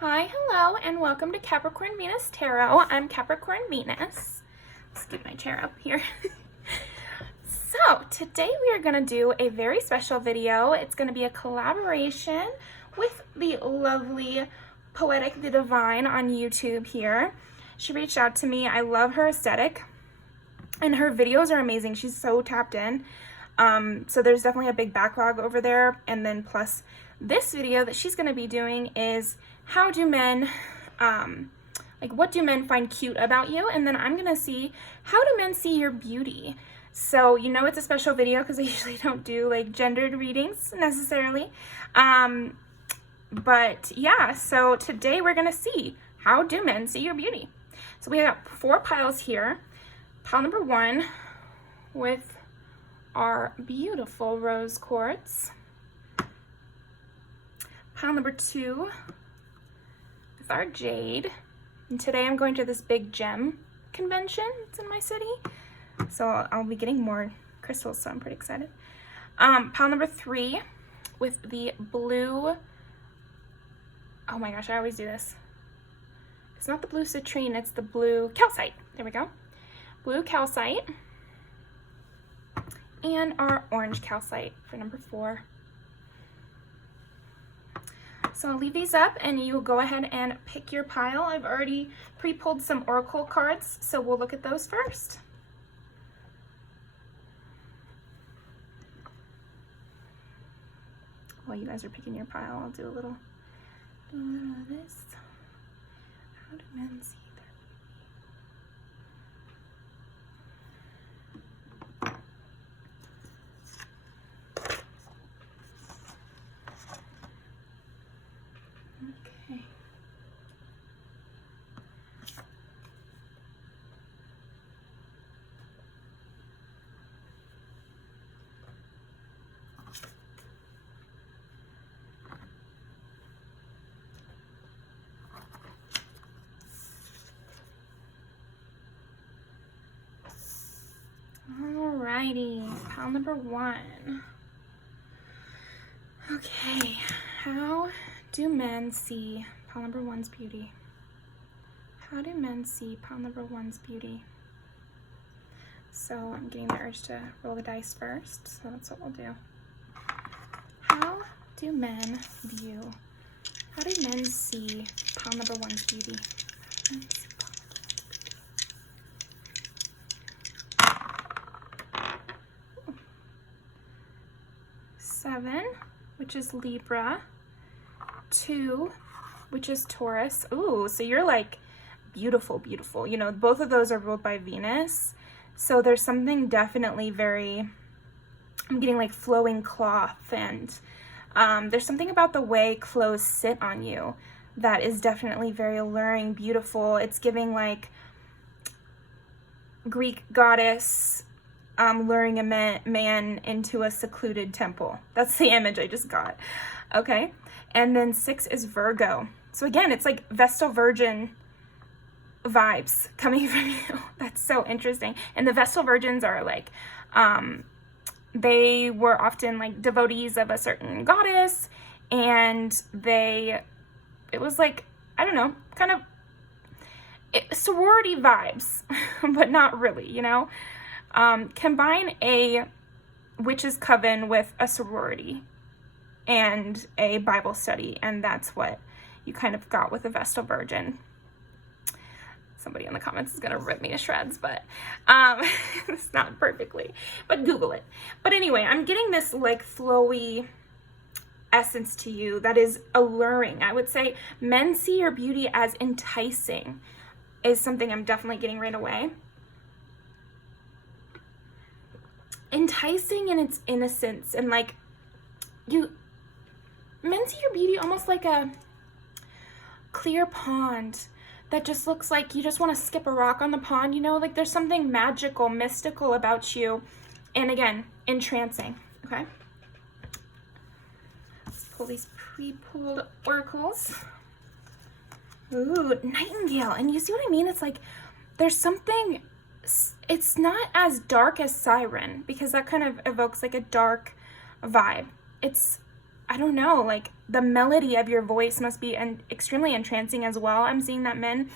Hi, hello, and welcome to Capricorn Venus Tarot. I'm Capricorn Venus. Let's get my chair up here. So, today we are going to do a very special video. It's going to be a collaboration with the lovely Poetic the Divine on YouTube here. She reached out to me. I love her aesthetic, and her videos are amazing. She's so tapped in. So there's definitely a big backlog over there, and then plus this video that she's going to be doing is how do men, what do men find cute about you? And then I'm going to see how do men see your beauty. So, you know, it's a special video because I usually don't do like gendered readings necessarily. But yeah, so today we're going to see how do men see your beauty. So we have 4 piles here. Pile number 1 with our beautiful rose quartz. Pile number 2 with our jade. And today I'm going to this big gem convention. It's in my city. So I'll be getting more crystals, so I'm pretty excited. Pile number 3 with the blue, oh my gosh, I always do this. It's not the blue citrine, it's the blue calcite. There we go. Blue calcite. And our orange calcite for number 4. So I'll leave these up and you will go ahead and pick your pile. I've already pre-pulled some oracle cards, so we'll look at those first. While you guys are picking your pile, I'll do a little of this. How do men see their okay. Alrighty, pile number 1. Okay, how do men see pile number 1's beauty? How do men see pile number 1's beauty? So I'm getting the urge to roll the dice first, so that's what we'll do. How do men view, how do men see pile number 1's beauty? 7, which is Libra. 2, which is Taurus. Ooh, so you're like beautiful, beautiful. You know, both of those are ruled by Venus. So there's something definitely very, I'm getting like flowing cloth, and there's something about the way clothes sit on you that is definitely very alluring, beautiful. It's giving like Greek goddess luring a man into a secluded temple. That's the image I just got. Okay. And then 6 is Virgo. So again, it's like Vestal Virgin vibes coming from you. That's so interesting. And the Vestal Virgins are like, they were often like devotees of a certain goddess, and it was like, I don't know, kind of sorority vibes, but not really, you know? Combine a witch's coven with a sorority and a Bible study, and that's what you kind of got with a Vestal Virgin. Somebody in the comments is gonna rip me to shreds, but it's not perfectly, but Google it. But anyway, I'm getting this like flowy essence to you that is alluring. I would say men see your beauty as enticing is something I'm definitely getting right away. Enticing in its innocence, and like men see your beauty almost like a clear pond that just looks like you just want to skip a rock on the pond, you know, like there's something magical, mystical about you, and again, entrancing. Okay, let's pull these pre-pulled oracles. Ooh, Nightingale. And you see what I mean? It's like there's something, it's not as dark as Siren, because that kind of evokes like a dark vibe. It's, I don't know, like the melody of your voice must be extremely entrancing as well. I'm seeing that men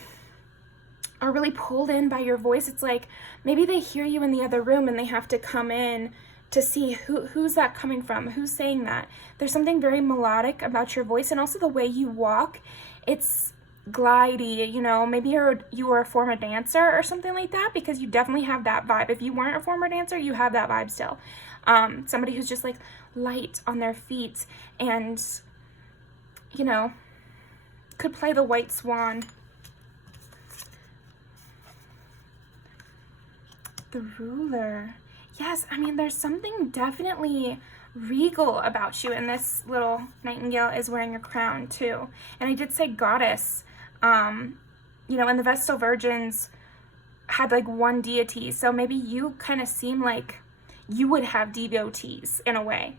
are really pulled in by your voice. It's like maybe they hear you in the other room and they have to come in to see who's that coming from, who's saying that. There's something very melodic about your voice, and also the way you walk. It's glidey, you know. Maybe you were a former dancer or something like that, because you definitely have that vibe. If you weren't a former dancer, you have that vibe still. Somebody who's just like light on their feet and, you know, could play the white swan. The ruler. Yes, I mean, there's something definitely regal about you, and this little nightingale is wearing a crown too. And I did say goddess. You know, and the Vestal Virgins had like one deity, so maybe you kind of seem like you would have devotees in a way.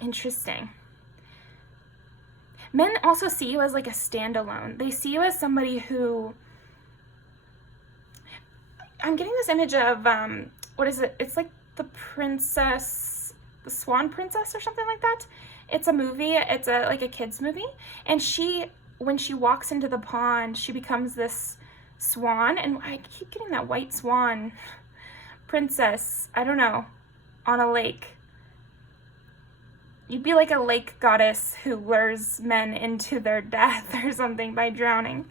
Interesting. Men also see you as like a standalone. They see you as somebody who, I'm getting this image of, what is it? It's like the princess, the Swan Princess or something like that. It's a movie. It's like a kid's movie. And when she walks into the pond, she becomes this swan. And I keep getting that white swan princess, I don't know, on a lake. You'd be like a lake goddess who lures men into their death or something by drowning.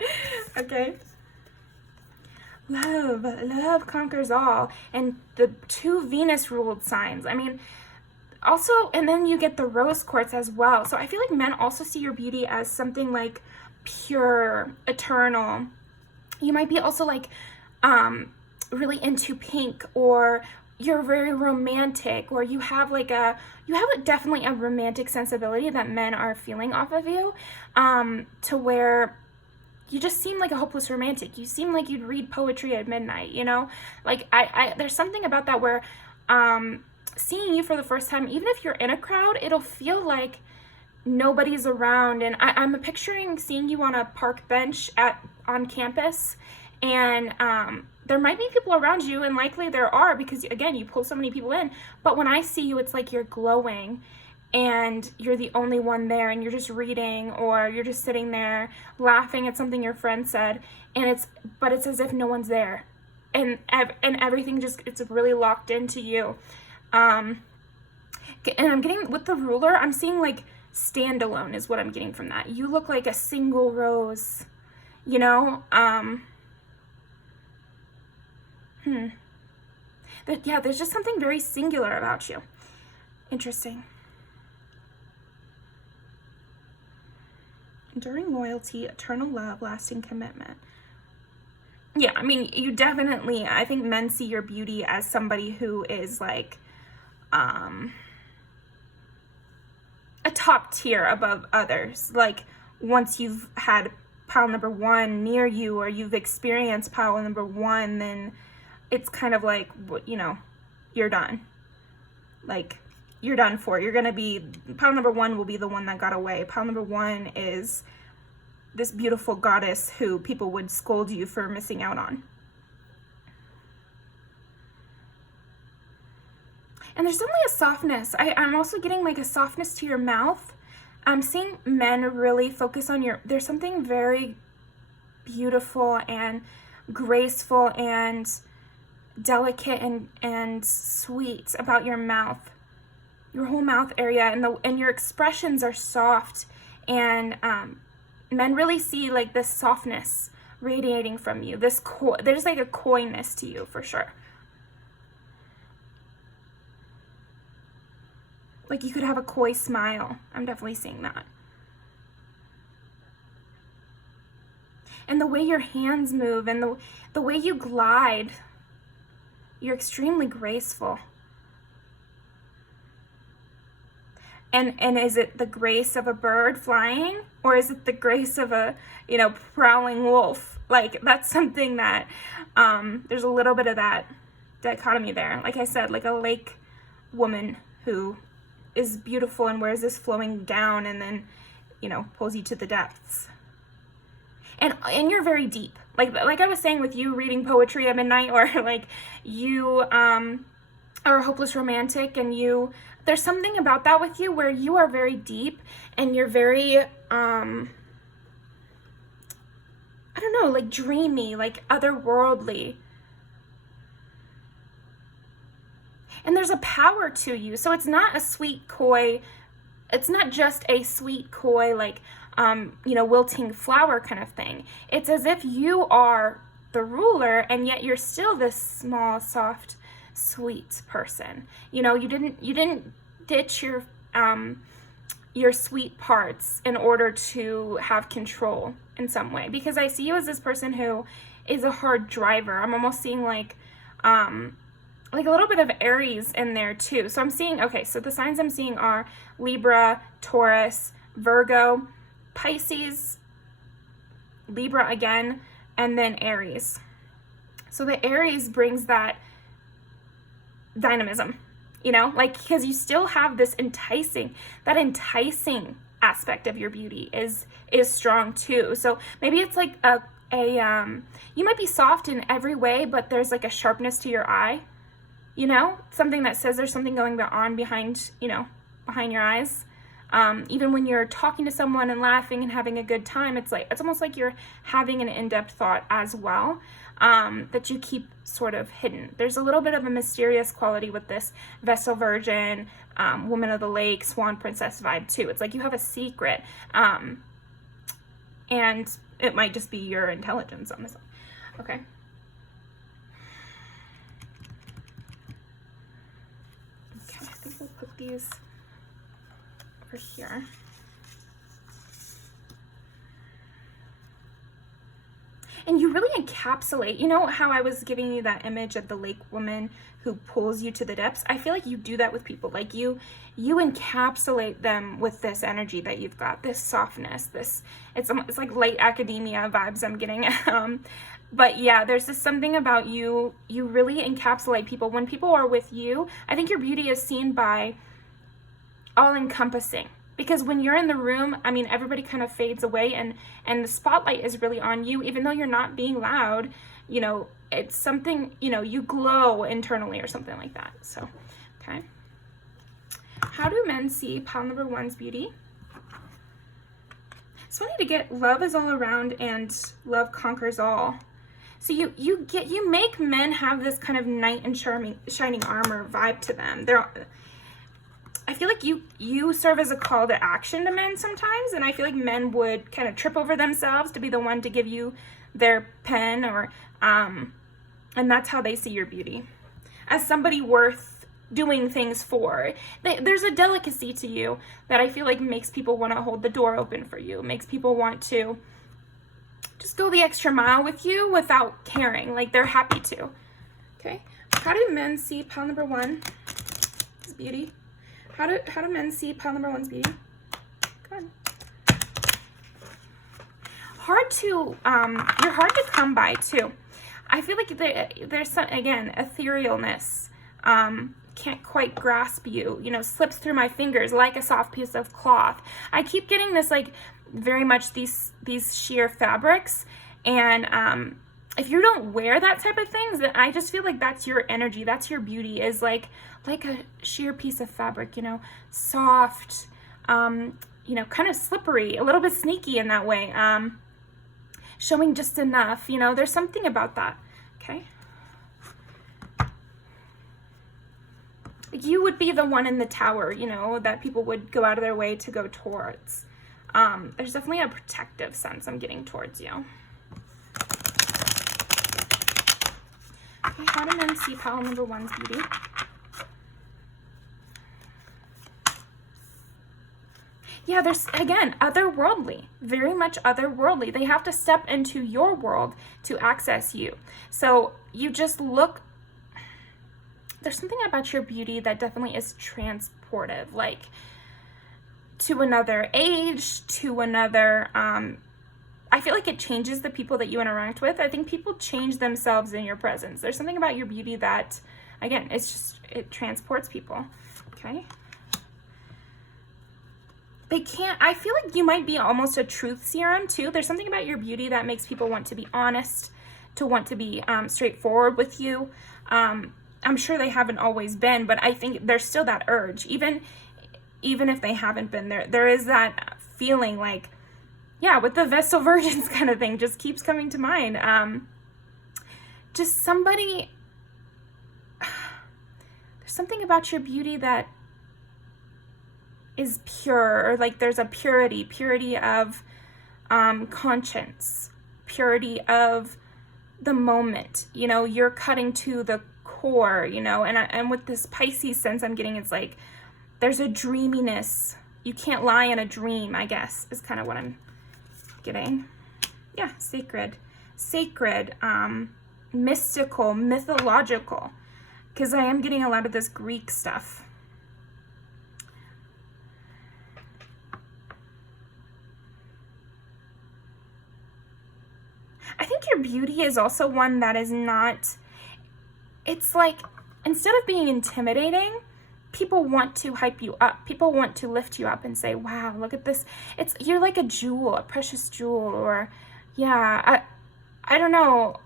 Okay. Love conquers all. And the 2 Venus-ruled signs. I mean, also, and then you get the rose quartz as well. So I feel like men also see your beauty as something like pure, eternal. You might be also like really into pink, or you're very romantic, or you have definitely a romantic sensibility that men are feeling off of you, to where you just seem like a hopeless romantic. You seem like you'd read poetry at midnight, you know? Like, there's something about that where, seeing you for the first time, even if you're in a crowd, it'll feel like nobody's around. And I'm picturing seeing you on a park bench on campus, and, there might be people around you, and likely there are, because again, you pull so many people in. But when I see you, it's like you're glowing, and you're the only one there, and you're just reading, or you're just sitting there laughing at something your friend said, and it's as if no one's there, and everything just, it's really locked into you. And I'm getting, with the ruler, I'm seeing like standalone is what I'm getting from that. You look like a single rose, you know? Yeah, there's just something very singular about you. Interesting. Enduring loyalty, eternal love, lasting commitment. Yeah, I mean, you definitely, I think men see your beauty as somebody who is like, a top tier above others. Like, once you've had pile number 1 near you, or you've experienced pile number 1, then it's kind of like, you know, you're done. Like, you're done for. You're going to be, pile number 1 will be the one that got away. Pile number 1 is this beautiful goddess who people would scold you for missing out on. And there's definitely a softness. I'm also getting like a softness to your mouth. I'm seeing men really focus on there's something very beautiful and graceful and delicate and sweet about your mouth, your whole mouth area, and your expressions are soft, and men really see like this softness radiating from you. There's like a coyness to you for sure. Like, you could have a coy smile. I'm definitely seeing that. And the way your hands move, and the way you glide, you're extremely graceful. And is it the grace of a bird flying, or is it the grace of a, you know, prowling wolf? Like, that's something that, there's a little bit of that dichotomy there. Like I said, like a lake woman who is beautiful and wears this flowing gown, and then, you know, pulls you to the depths. And you're very deep. Like I was saying with you reading poetry at midnight, or like you or a hopeless romantic, and there's something about that with you where you are very deep and you're very, I don't know, like dreamy, like otherworldly. And there's a power to you. So it's not a sweet, coy, it's not just a sweet, coy, like, wilting flower kind of thing. It's as if you are the ruler, and yet you're still this small, soft, sweet person. You didn't ditch your sweet parts in order to have control in some way, because I see you as this person who is a hard driver. I'm almost seeing like a little bit of Aries in there too. So I'm seeing, okay, so the signs I'm seeing are Libra, Taurus, Virgo, Pisces, Libra again, and then Aries. So the Aries brings that dynamism, because you still have this enticing aspect of your beauty is strong too. So maybe it's like you might be soft in every way, but there's like a sharpness to your eye, something that says there's something going on behind your eyes. Even when you're talking to someone and laughing and having a good time, it's almost like you're having an in-depth thought as well, that you keep sort of hidden. There's a little bit of a mysterious quality with this Vestal Virgin, Woman of the Lake, Swan Princess vibe too. It's like you have a secret, and it might just be your intelligence on this one. Okay. Okay, I think we'll put these over here. And you really encapsulate, how I was giving you that image of the lake woman who pulls you to the depths? I feel like you do that with people. Like you encapsulate them with this energy that you've got, this softness, it's like light academia vibes I'm getting. But yeah, there's just something about you really encapsulate people. When people are with you, I think your beauty is seen by all-encompassing. Because when you're in the room, everybody kind of fades away, and the spotlight is really on you, even though you're not being loud, it's something, you glow internally or something like that. So, okay. How do men see pile number one's beauty? It's funny to get love is all around and love conquers all. So you make men have this kind of knight in shining armor vibe to them. I feel like you serve as a call to action to men sometimes, and I feel like men would kind of trip over themselves to be the one to give you their pen, or and that's how they see your beauty, as somebody worth doing things for. There's a delicacy to you that I feel like makes people want to hold the door open for you, makes people want to just go the extra mile with you without caring, like they're happy to. Okay, how do men see pile number one, this beauty? How do men see pile number one's beauty? Good. You're hard to come by too. I feel like there's some, again, etherealness. Can't quite grasp you, slips through my fingers like a soft piece of cloth. I keep getting this, like, very much these sheer fabrics, and if you don't wear that type of things, then I just feel like that's your energy, that's your beauty, is like a sheer piece of fabric, soft, kind of slippery, a little bit sneaky in that way, showing just enough, there's something about that. Okay. You would be the one in the tower, that people would go out of their way to go towards. There's definitely a protective sense I'm getting towards you. Okay, how do men see pile number one's beauty? Yeah, there's, again, otherworldly, very much otherworldly. They have to step into your world to access you. So you just look, there's something about your beauty that definitely is transportive, like to another age, to another, I feel like it changes the people that you interact with. I think people change themselves in your presence. There's something about your beauty that, again, it transports people. Okay. I feel like you might be almost a truth serum too. There's something about your beauty that makes people want to be honest, to want to be straightforward with you. I'm sure they haven't always been, but I think there's still that urge, even if they haven't been there is that feeling like, yeah, with the Vestal Virgins kind of thing just keeps coming to mind. Just somebody, there's something about your beauty that is pure, or like there's a purity of conscience, purity of the moment, you know, you're cutting to the core, you know, and with this Pisces sense I'm getting, it's like there's a dreaminess. You can't lie in a dream, I guess, is kind of what I'm getting. Yeah, sacred, mystical, mythological, because I am getting a lot of this Greek stuff. I think your beauty is also one that is not, it's like, instead of being intimidating, people want to hype you up. People want to lift you up and say, wow, look at this. You're like a jewel, a precious jewel, or, yeah, I don't know.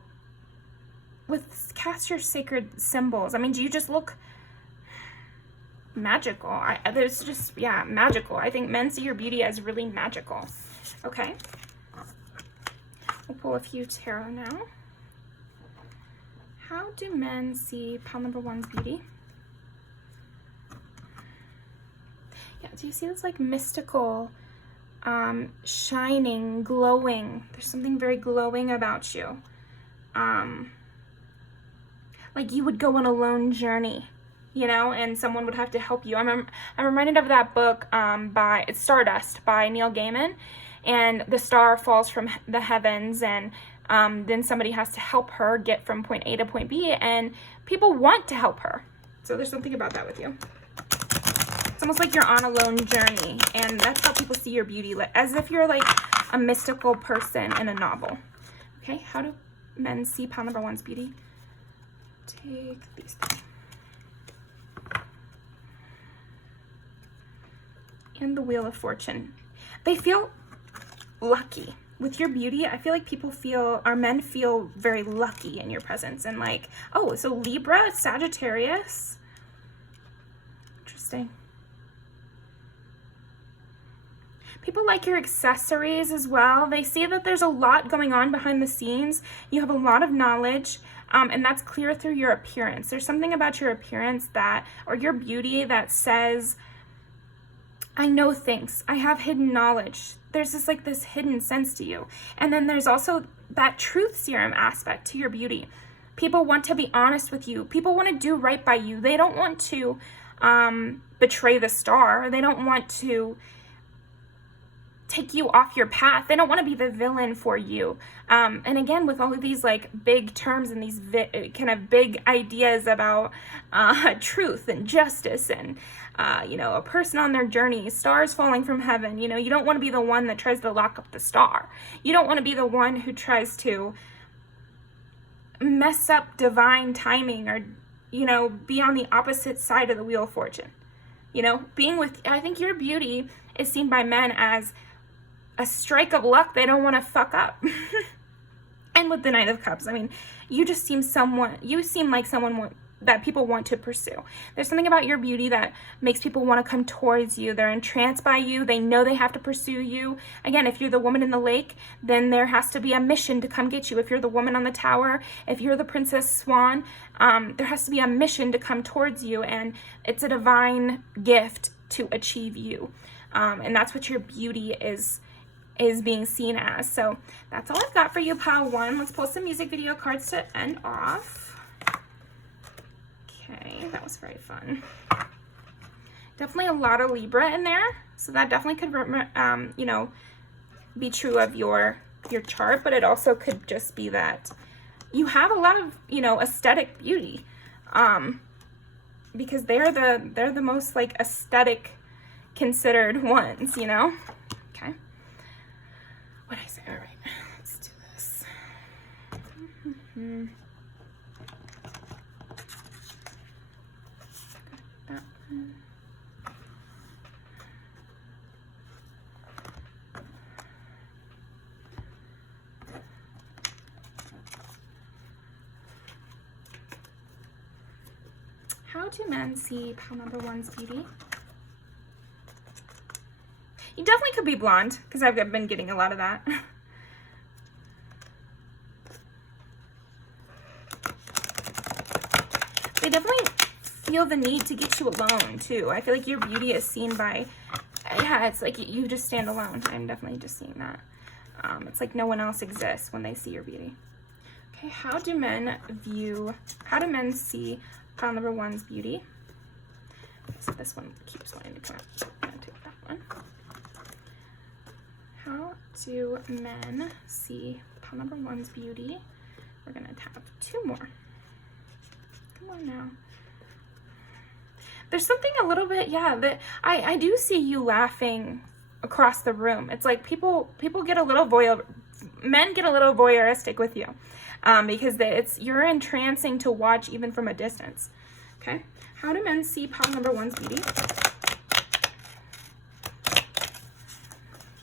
Cast your sacred symbols. I mean, do you just look magical? There's just, yeah, magical. I think men see your beauty as really magical. Okay. We'll pull a few tarot now. How do men see pile number 1's beauty? Yeah, do you see this like mystical, shining, glowing? There's something very glowing about you. Like you would go on a lone journey, you know, and someone would have to help you. I'm reminded of that book it's Stardust by Neil Gaiman, and the star falls from the heavens, and then somebody has to help her get from point A to point B, and people want to help her. So there's something about that with you. It's almost like you're on a lone journey, and that's how people see your beauty, as if you're like a mystical person in a novel. Okay, how do men see pile number 1's beauty? Take these three. And the Wheel of Fortune. They feel lucky. With your beauty, I feel like men feel very lucky in your presence, and like, oh, so Libra, Sagittarius. Interesting. People like your accessories as well. They see that there's a lot going on behind the scenes. You have a lot of knowledge, and that's clear through your appearance. There's something about your appearance or your beauty that says, I know things. I have hidden knowledge. There's this hidden sense to you. And then there's also that truth serum aspect to your beauty. People want to be honest with you. People want to do right by you. They don't want to betray the star. They don't want to take you off your path. They don't want to be the villain for you. And again, with all of these like big terms and these kind of big ideas about truth and justice and, you know, a person on their journey, stars falling from heaven, you know, you don't want to be the one that tries to lock up the star. You don't want to be the one who tries to mess up divine timing, or, you know, be on the opposite side of the Wheel of Fortune. You know, I think your beauty is seen by men as a strike of luck they don't want to fuck up. And with the Knight of Cups, I mean, you seem like someone that people want to pursue. There's something about your beauty that makes people want to come towards you. They're entranced by you. They know they have to pursue you. Again, if you're the woman in the lake, then there has to be a mission to come get you. If you're the woman on the tower, if you're the Princess Swan, there has to be a mission to come towards you, and it's a divine gift to achieve you. And that's what your beauty is being seen as. So that's all I've got for you, pile 1. Let's pull some music video cards to end off. Okay, that was very fun. Definitely a lot of Libra in there, so that definitely could, you know, be true of your chart, but it also could just be that you have a lot of, you know, aesthetic beauty, because they're the most like aesthetic considered ones, you know. Okay. What did I say? All right, let's do this. That one. how do men see pile number one's beauty? You definitely could be blonde, because I've been getting a lot of that. They definitely feel the need to get you alone, too. I feel like your beauty is seen by, yeah, it's like you just stand alone. I'm definitely just seeing that. It's like no one else exists when they see your beauty. Okay, how do men see pile number one's beauty? So this one keeps wanting to come out. I'm gonna take that one. How do men see pile number one's beauty? We're gonna have 2 more. Come on now. There's something a little bit, yeah, that I do see you laughing across the room. It's like people get a little men get a little voyeuristic with you, because you're entrancing to watch even from a distance. Okay, how do men see pile number one's beauty?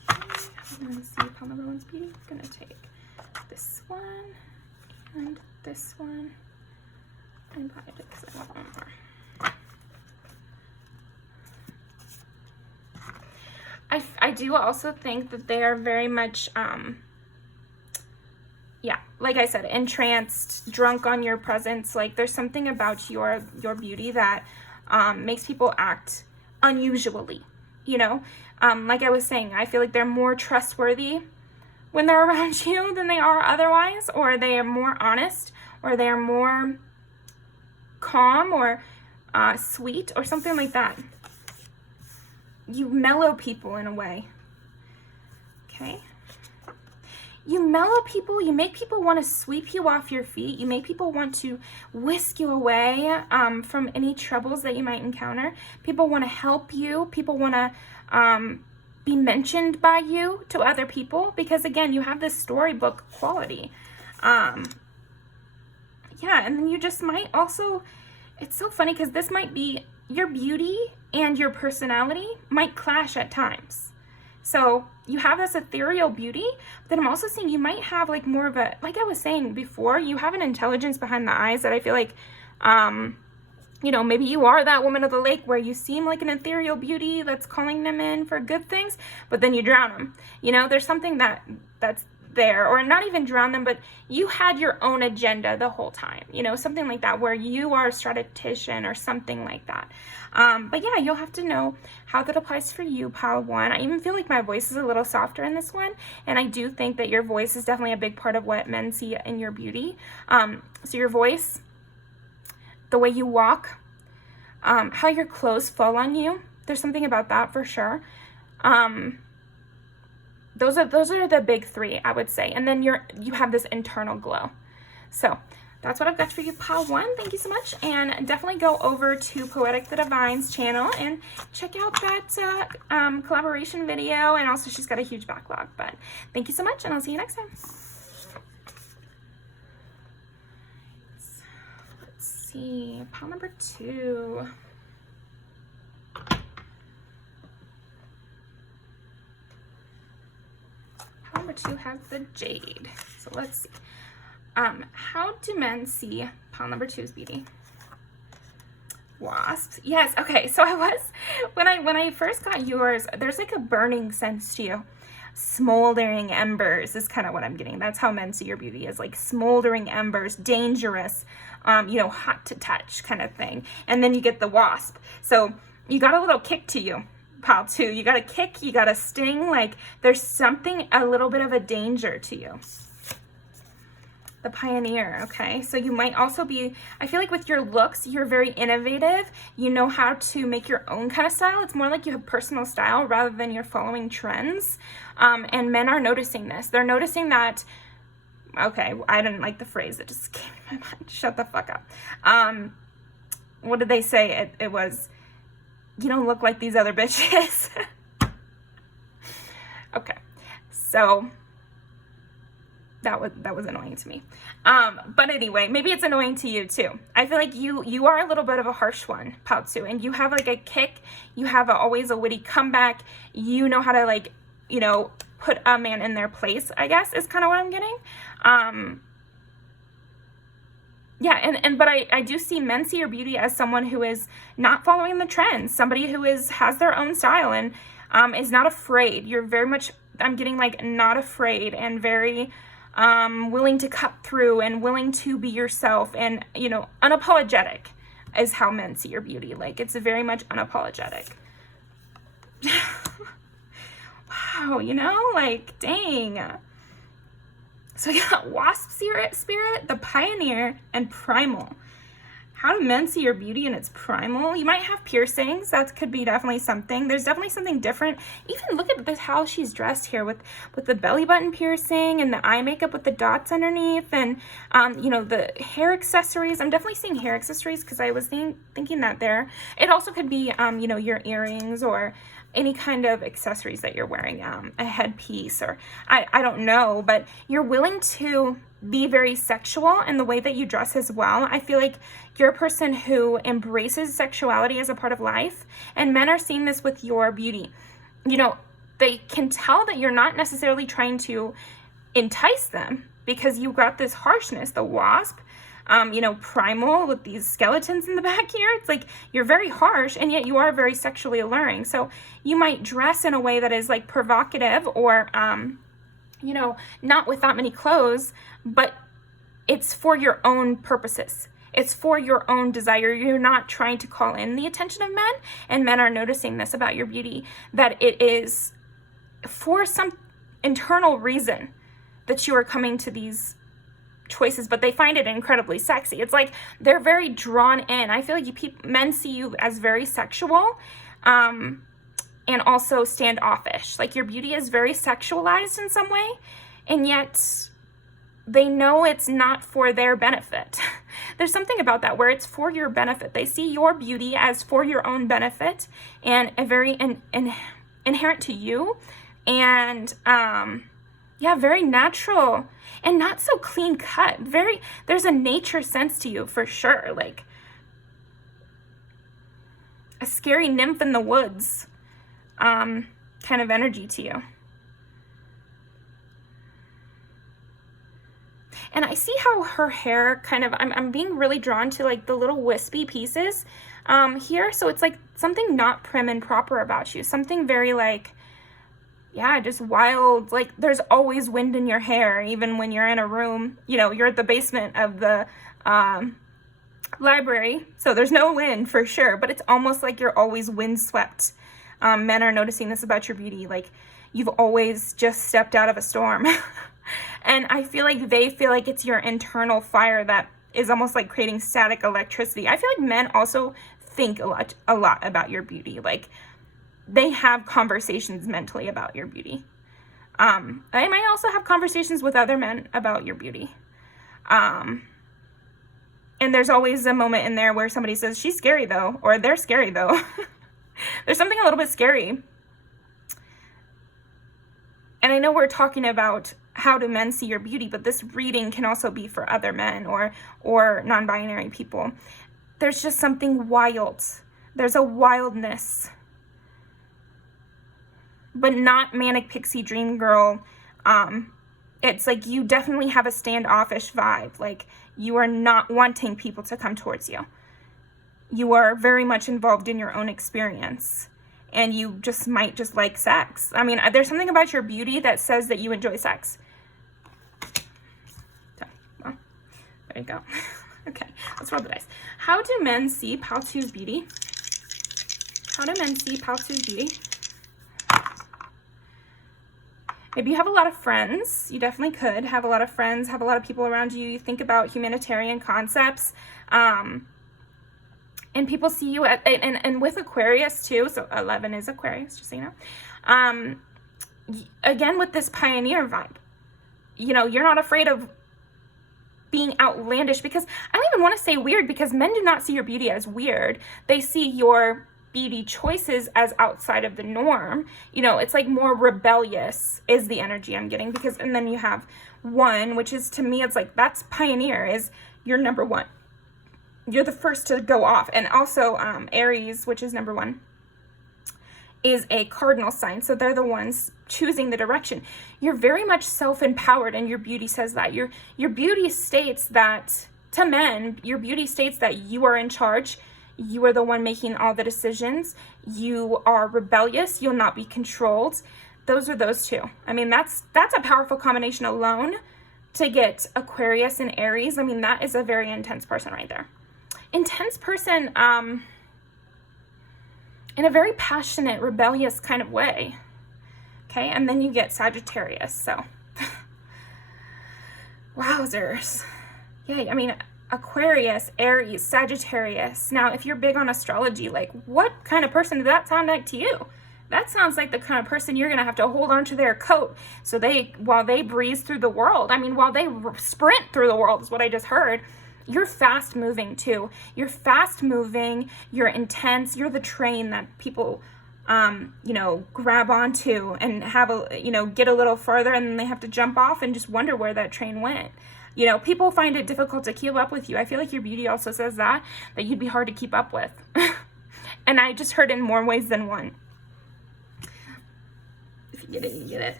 How do men see pile number one's beauty? I'm gonna take this one and this one and bind it because I want one more. I do also think that they are very much, yeah, like I said, entranced, drunk on your presence. Like there's something about your beauty that makes people act unusually, you know? Like I was saying, I feel like they're more trustworthy when they're around you than they are otherwise, or they are more honest, or they are more calm, or sweet, or something like that. You mellow people in a way. Okay? You mellow people, you make people want to sweep you off your feet. You make people want to whisk you away from any troubles that you might encounter. People want to help you. People want to be mentioned by you to other people because, again, you have this storybook quality. Yeah, and then you just might also, it's so funny because this might be your beauty and your personality might clash at times. So you have this ethereal beauty, but then I'm also seeing you might have like more of a, like I was saying before, you have an intelligence behind the eyes that I feel like, you know, maybe you are that woman of the lake where you seem like an ethereal beauty that's calling them in for good things, but then you drown them. You know, there's something that's there, or not even drown them, but you had your own agenda the whole time, you know, something like that, where you are a strategician or something like that. But yeah, you'll have to know how that applies for you, pile one. I even feel like my voice is a little softer in this one, and I do think that your voice is definitely a big part of what men see in your beauty. So your voice, the way you walk, how your clothes fall on you, there's something about that for sure. Those are the big 3, I would say. And then you have this internal glow. So that's what I've got for you, pile one. Thank you so much. And definitely go over to Poetic the Divine's channel and check out that collaboration video. And also she's got a huge backlog. But thank you so much, and I'll see you next time. Let's see, pile number 2. Number 2 has the Jade. So let's see. How do men see pile number 2's beauty? Wasps. Yes. Okay. So I was when I first got yours, there's like a burning sense to you. Smoldering embers is kind of what I'm getting. That's how men see your beauty, is like smoldering embers, dangerous, you know, hot to touch kind of thing. And then you get the wasp. So you got a little kick to you. Pile 2, you got a kick, you got a sting, like there's something, a little bit of a danger to you. The Pioneer, okay? So you might also be, I feel like with your looks, you're very innovative. You know how to make your own kind of style. It's more like you have personal style rather than you're following trends. And men are noticing this. They're noticing that, okay, I didn't like the phrase, it just came to my mind. Shut the fuck up. What did they say? It was, you don't look like these other bitches. Okay, so that was annoying to me. But anyway, maybe it's annoying to you too. I feel like you are a little bit of a harsh one, pile 2, and you have like a kick. You have always a witty comeback. You know how to, like, you know, put a man in their place, I guess, is kind of what I'm getting. yeah, but I do see men see your beauty as someone who is not following the trends, somebody who has their own style and is not afraid. You're very much, I'm getting like not afraid and very willing to cut through and willing to be yourself, and, you know, unapologetic is how men see your beauty. Like, it's very much unapologetic. Wow, you know, like, dang. So yeah, wasp spirit, the pioneer, and primal. How do men see your beauty and its primal? You might have piercings. That could be definitely something. There's definitely something different. Even look at how she's dressed here with the belly button piercing and the eye makeup with the dots underneath, and you know, the hair accessories. I'm definitely seeing hair accessories because I was thinking that there. It also could be you know, your earrings or any kind of accessories that you're wearing, a headpiece, or I don't know, but you're willing to be very sexual in the way that you dress as well. I feel like you're a person who embraces sexuality as a part of life, and men are seeing this with your beauty. You know, they can tell that you're not necessarily trying to entice them because you got this harshness, the wasp, you know, primal with these skeletons in the back here. It's like you're very harsh, and yet you are very sexually alluring. So you might dress in a way that is like provocative, or you know, not with that many clothes, but it's for your own purposes. It's for your own desire. You're not trying to call in the attention of men, and men are noticing this about your beauty, that it is for some internal reason that you are coming to these choices, but they find it incredibly sexy. It's like they're very drawn in. I feel like men see you as very sexual, and also standoffish. Like, your beauty is very sexualized in some way, and yet they know it's not for their benefit. There's something about that where it's for your benefit. They see your beauty as for your own benefit, and a very inherent to you, and yeah, very natural and not so clean cut. There's a nature sense to you for sure, like a scary nymph in the woods kind of energy to you. And I see how her hair kind of, I'm being really drawn to like the little wispy pieces here. So it's like something not prim and proper about you. Something very like, yeah, just wild. Like, there's always wind in your hair, even when you're in a room. You know, you're at the basement of the library, so there's no wind for sure, but it's almost like you're always windswept. Men are noticing this about your beauty. Like, you've always just stepped out of a storm. And I feel like they feel like it's your internal fire that is almost like creating static electricity. I feel like men also think a lot about your beauty. Like, they have conversations mentally about your beauty. They might also have conversations with other men about your beauty. And there's always a moment in there where somebody says, she's scary though, or they're scary though. There's something a little bit scary. And I know we're talking about how do men see your beauty, but this reading can also be for other men or non-binary people. There's just something wild. There's a wildness, but not manic pixie dream girl. It's like you definitely have a standoffish vibe. Like, you are not wanting people to come towards you. You are very much involved in your own experience, and you just might just like sex. I mean, there's something about your beauty that says that you enjoy sex. So, well, there you go. Okay, let's roll the dice. How do men see Paltu's beauty? How do men see Paltu's beauty? Maybe you have a lot of friends. You definitely could have a lot of friends, have a lot of people around you. You think about humanitarian concepts. And people see you and with Aquarius too. So 11 is Aquarius, just so you know. Again, with this pioneer vibe, you know, you're not afraid of being outlandish, because I don't even want to say weird, because men do not see your beauty as weird. They see your beauty choices as outside of the norm. You know, it's like more rebellious is the energy I'm getting, because, and then you have 1, which is, to me, it's like, that's pioneer, is you're number 1. You're the first to go off. And also Aries, which is number 1, is a cardinal sign. So they're the ones choosing the direction. You're very much self-empowered, and your beauty says that. Your beauty states that to men, your beauty states that you are in charge. You are the one making all the decisions. You are rebellious. You'll not be controlled. Those are those two. I mean, that's a powerful combination alone to get Aquarius and Aries. I mean, that is a very intense person right there. Intense person in a very passionate, rebellious kind of way. Okay, and then you get Sagittarius, so wowzers. Yeah, I mean, Aquarius, Aries, Sagittarius. Now, if you're big on astrology, like, what kind of person did that sound like to you? That sounds like the kind of person you're going to have to hold onto their coat so while they breeze through the world. I mean, while they sprint through the world is what I just heard. You're fast moving too. You're fast moving. You're intense. You're the train that people, grab onto and have get a little further, and then they have to jump off and just wonder where that train went. People find it difficult to keep up with you. I feel like your beauty also says that you'd be hard to keep up with. And I just heard in more ways than one. If you get it, you get it.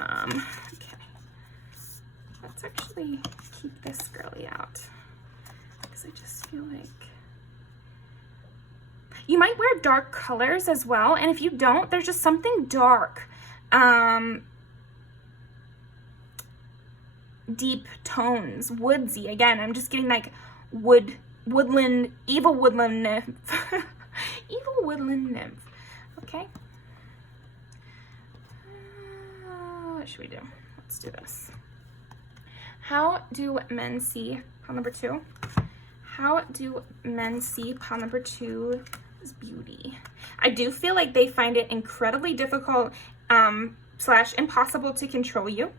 Okay. Let's actually keep this girly out, because I just feel like you might wear dark colors as well. And if you don't, there's just something dark. Deep tones, woodsy. Again, I'm just getting like woodland, evil woodland nymph. Evil woodland nymph. Okay. What should we do? Let's do this. How do men see pile number 2? How do men see pile number 2's beauty? I do feel like they find it incredibly difficult / impossible to control you.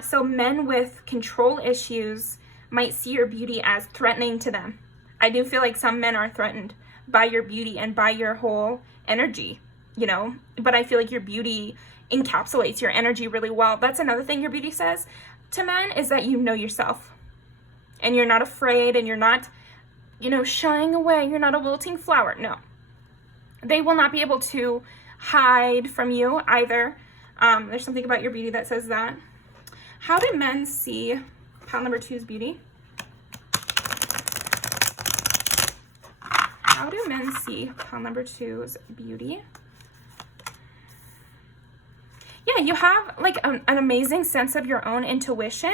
So men with control issues might see your beauty as threatening to them. I do feel like some men are threatened by your beauty and by your whole energy, but I feel like your beauty encapsulates your energy really well. That's another thing your beauty says to men, is that you know yourself and you're not afraid and you're not, shying away. You're not a wilting flower. No, they will not be able to hide from you either. There's something about your beauty that says that. How do men see pile number 2's beauty? How do men see pile number 2's beauty? Yeah, you have like an amazing sense of your own intuition,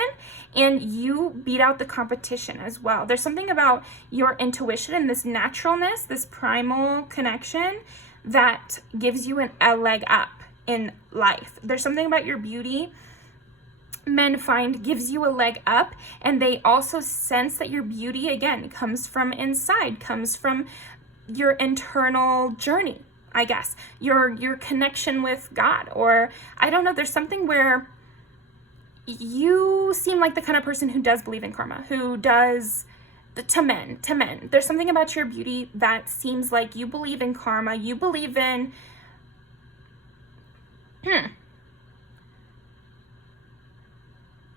and you beat out the competition as well. There's something about your intuition and this naturalness, this primal connection that gives you a leg up in life. There's something about your beauty men find gives you a leg up, and they also sense that your beauty, again, comes from inside, comes from your internal journey, I guess, your connection with God, or I don't know, there's something where you seem like the kind of person who does believe in karma, who does, to men, there's something about your beauty that seems like you believe in karma, you believe in,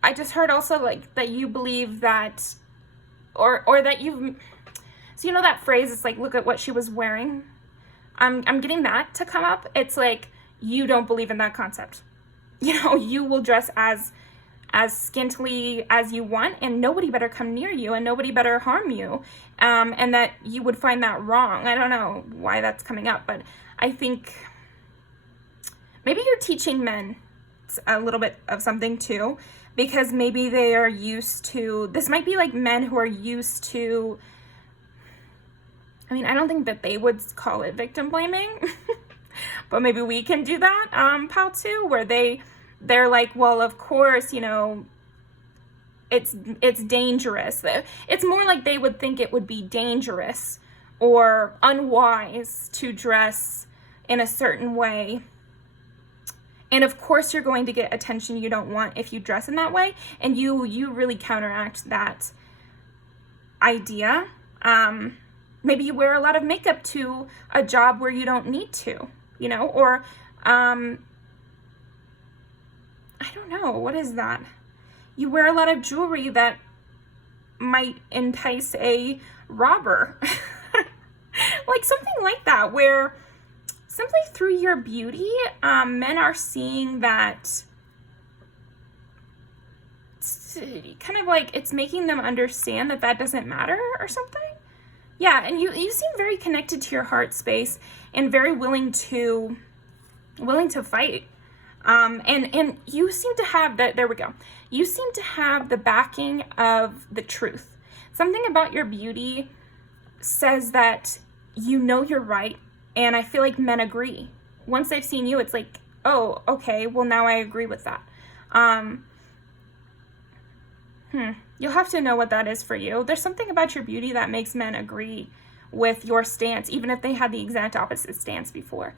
I just heard also like that you believe that, or that you've, so that phrase, it's like, look at what she was wearing. I'm getting that to come up. It's like, you don't believe in that concept. You will dress as scantily as you want, and nobody better come near you, and nobody better harm you. And that you would find that wrong. I don't know why that's coming up, but I think maybe you're teaching men a little bit of something too, because maybe they are used to, this might be like men who are used to, I mean, I don't think that they would call it victim blaming, but maybe we can do that, pile 2, where they're like, well, of course, it's dangerous. It's more like they would think it would be dangerous or unwise to dress in a certain way. And of course, you're going to get attention you don't want if you dress in that way. And you really counteract that idea. Maybe you wear a lot of makeup to a job where you don't need to, or I don't know, what is that? You wear a lot of jewelry that might entice a robber. Like something like that, where simply through your beauty, men are seeing that kind of like it's making them understand that that doesn't matter or something. Yeah, and you seem very connected to your heart space and very willing to fight. And you seem to have that, there we go. You seem to have the backing of the truth. Something about your beauty says that you know you're right, and I feel like men agree. Once they've seen you, it's like, oh, okay, well now I agree with that. You'll have to know what that is for you. There's something about your beauty that makes men agree with your stance, even if they had the exact opposite stance before.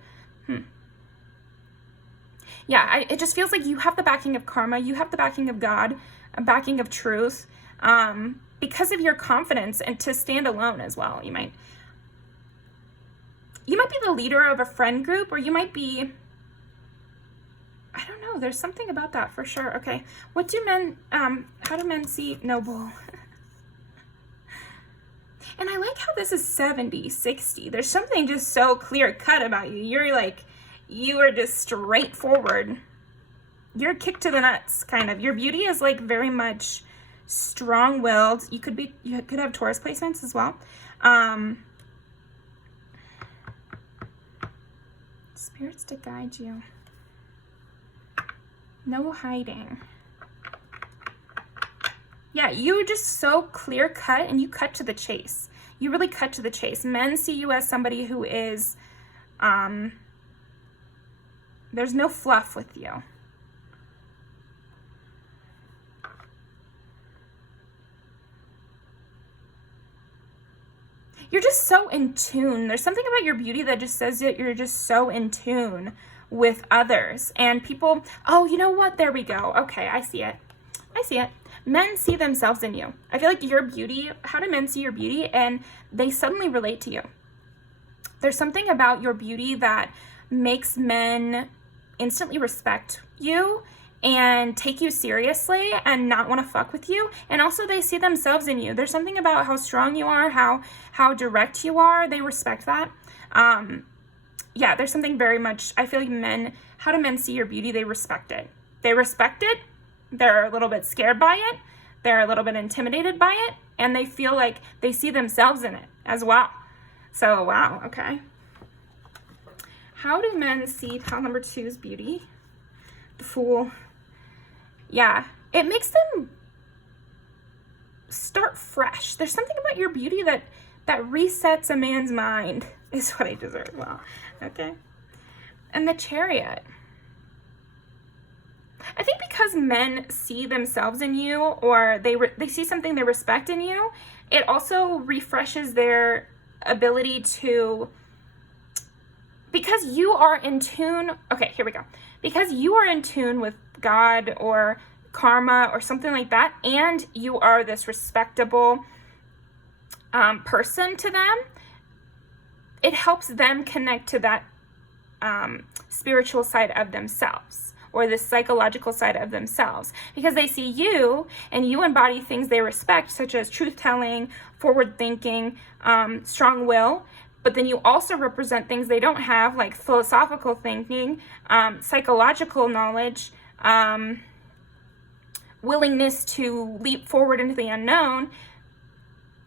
Yeah, it just feels like you have the backing of karma, you have the backing of God, a backing of truth, because of your confidence and to stand alone as well. You might be the leader of a friend group, or you might be, I don't know, there's something about that for sure. Okay, what do men, how do men see noble? And I like how this is 70, 60. There's something just so clear cut about you. You're like, you are just straightforward. You're a kick to the nuts, kind of. Your beauty is like very much strong-willed. You could have Taurus placements as well. Spirits to guide you. No hiding. Yeah, you're just so clear cut, and you cut to the chase. You really cut to the chase. Men see you as somebody who is, there's no fluff with you. You're just so in tune. There's something about your beauty that just says that you're just so in tune with others. And people, oh, you know what? There we go. Okay, I see it. I see it. Men see themselves in you. I feel like your beauty, how do men see your beauty? And they suddenly relate to you. There's something about your beauty that makes men instantly respect you and take you seriously and not want to fuck with you. And also they see themselves in you. There's something about how strong you are, how direct you are. They respect that. Yeah, there's something very much, I feel like men, how do men see your beauty? They respect it. They respect it. They're a little bit scared by it. They're a little bit intimidated by it. And they feel like they see themselves in it as well. So, wow, okay. How do men see pile number 2's beauty? The Fool. Yeah, it makes them start fresh. There's something about your beauty that resets a man's mind, is what I deserve. Wow, okay. And the Chariot. I think because men see themselves in you, or they see something they respect in you, it also refreshes their ability to, because you are in tune, okay, here we go. Because you are in tune with God or karma or something like that, and you are this respectable person to them, it helps them connect to that spiritual side of themselves, or the psychological side of themselves, because they see you and you embody things they respect, such as truth-telling, forward-thinking, strong will, but then you also represent things they don't have, like philosophical thinking, psychological knowledge, willingness to leap forward into the unknown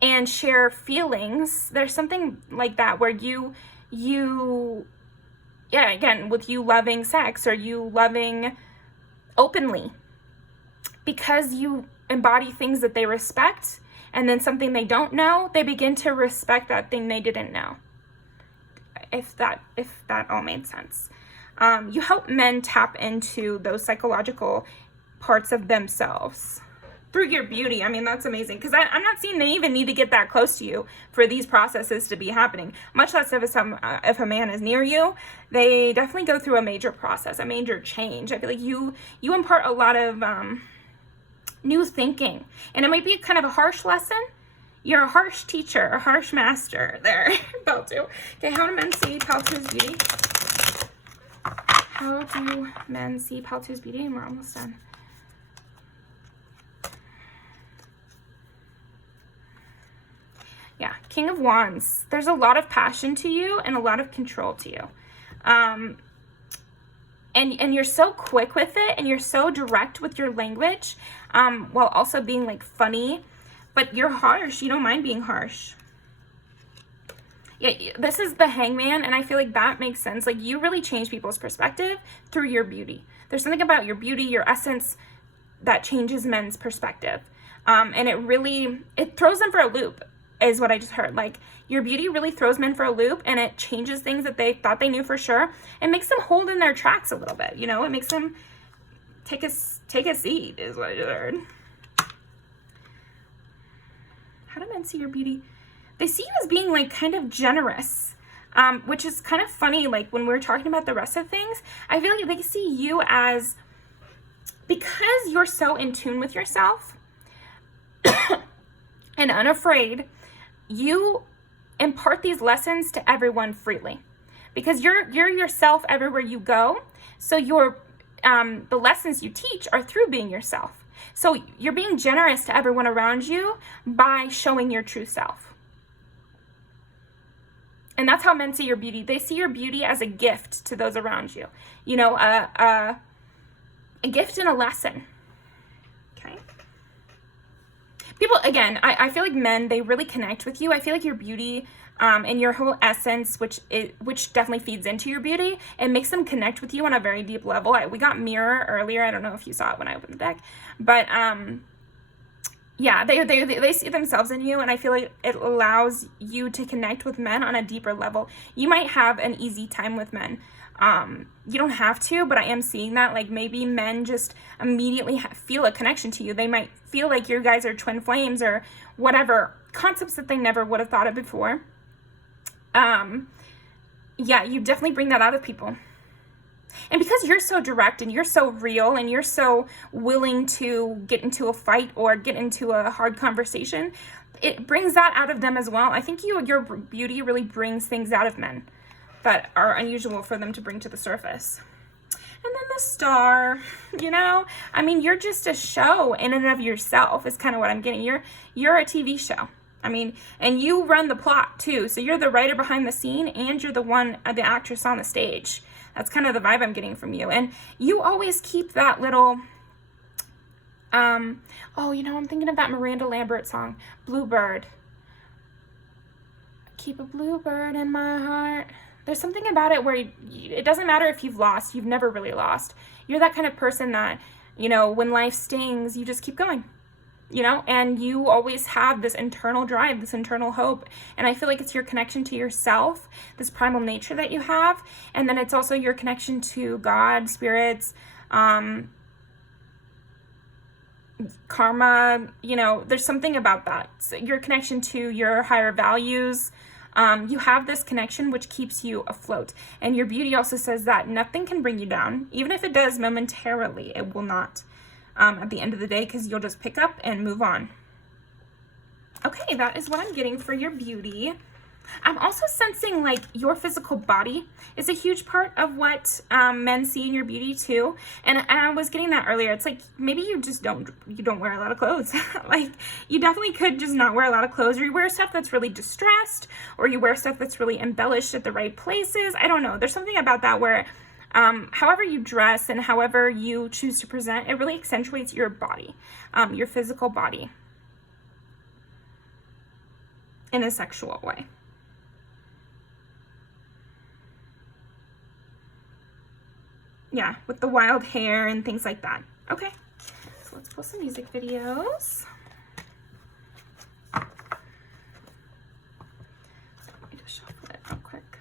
and share feelings. There's something like that where you yeah, again, with you loving sex or you loving openly, because you embody things that they respect, and then something they don't know, they begin to respect that thing they didn't know. If that all made sense. You help men tap into those psychological parts of themselves through your beauty. I mean, that's amazing, because I'm not seeing they even need to get that close to you for these processes to be happening, much less if a man is near you. They definitely go through a major process, a major change. I feel like you impart a lot of new thinking, and it might be kind of a harsh lesson. You're a harsh teacher, a harsh master there. Paltu. Okay, how do men see Paltu's beauty? How do men see Paltu's beauty? And we're almost done. Yeah, King of Wands. There's a lot of passion to you and a lot of control to you. and you're so quick with it, and you're so direct with your language, while also being like funny, but you're harsh. You don't mind being harsh. Yeah, this is the Hangman, and I feel like that makes sense. Like, you really change people's perspective through your beauty. There's something about your beauty, your essence, that changes men's perspective. And it throws them for a loop, is what I just heard. Like, your beauty really throws men for a loop, and it changes things that they thought they knew for sure. It makes them hold in their tracks a little bit, you know? It makes them take a seat, is what I just heard. How do men see your beauty? They see you as being like kind of generous, which is kind of funny. Like, when we're talking about the rest of things, I feel like they see you as, because you're so in tune with yourself and unafraid, you impart these lessons to everyone freely, because you're yourself everywhere you go. So the lessons you teach are through being yourself. So you're being generous to everyone around you by showing your true self. And that's how men see your beauty. They see your beauty as a gift to those around you. You know, a gift and a lesson. Okay? People, again, I feel like men, they really connect with you. I feel like your beauty and your whole essence, which definitely feeds into your beauty, it makes them connect with you on a very deep level. We got Mirror earlier. I don't know if you saw it when I opened the deck. But, yeah, they see themselves in you, and I feel like it allows you to connect with men on a deeper level. You might have an easy time with men. You don't have to, but I am seeing that. Like, maybe men just immediately feel a connection to you. They might feel like you guys are twin flames or whatever, concepts that they never would have thought of before. Yeah, you definitely bring that out of people. And because you're so direct and you're so real and you're so willing to get into a fight or get into a hard conversation, it brings that out of them as well. I think your beauty really brings things out of men that are unusual for them to bring to the surface. And then the Star, you know, I mean, you're just a show in and of yourself is kind of what I'm getting. You're a TV show. I mean, and you run the plot too. So you're the writer behind the scene, and you're the actress on the stage. That's kind of the vibe I'm getting from you. And you always keep that little, oh, you know, I'm thinking of that Miranda Lambert song, Bluebird. Keep a bluebird in my heart. There's something about it where it doesn't matter if you've lost. You've never really lost. You're that kind of person that, you know, when life stings, you just keep going. You know, and you always have this internal drive, this internal hope. And I feel like it's your connection to yourself, this primal nature that you have. And then it's also your connection to God, spirits, karma. You know, there's something about that. So your connection to your higher values. You have this connection which keeps you afloat. And your beauty also says that nothing can bring you down. Even if it does momentarily, it will not. At the end of the day, because you'll just pick up and move on. Okay, that is what I'm getting for your beauty. I'm also sensing like your physical body is a huge part of what men see in your beauty too. And I was getting that earlier. It's like maybe you just don't wear a lot of clothes. Like, you definitely could just not wear a lot of clothes, or you wear stuff that's really distressed, or you wear stuff that's really embellished at the right places. I don't know. There's something about that where however you dress and however you choose to present, it really accentuates your body, your physical body in a sexual way. Yeah, with the wild hair and things like that. Okay, so let's pull some music videos. Let me just shuffle it real quick.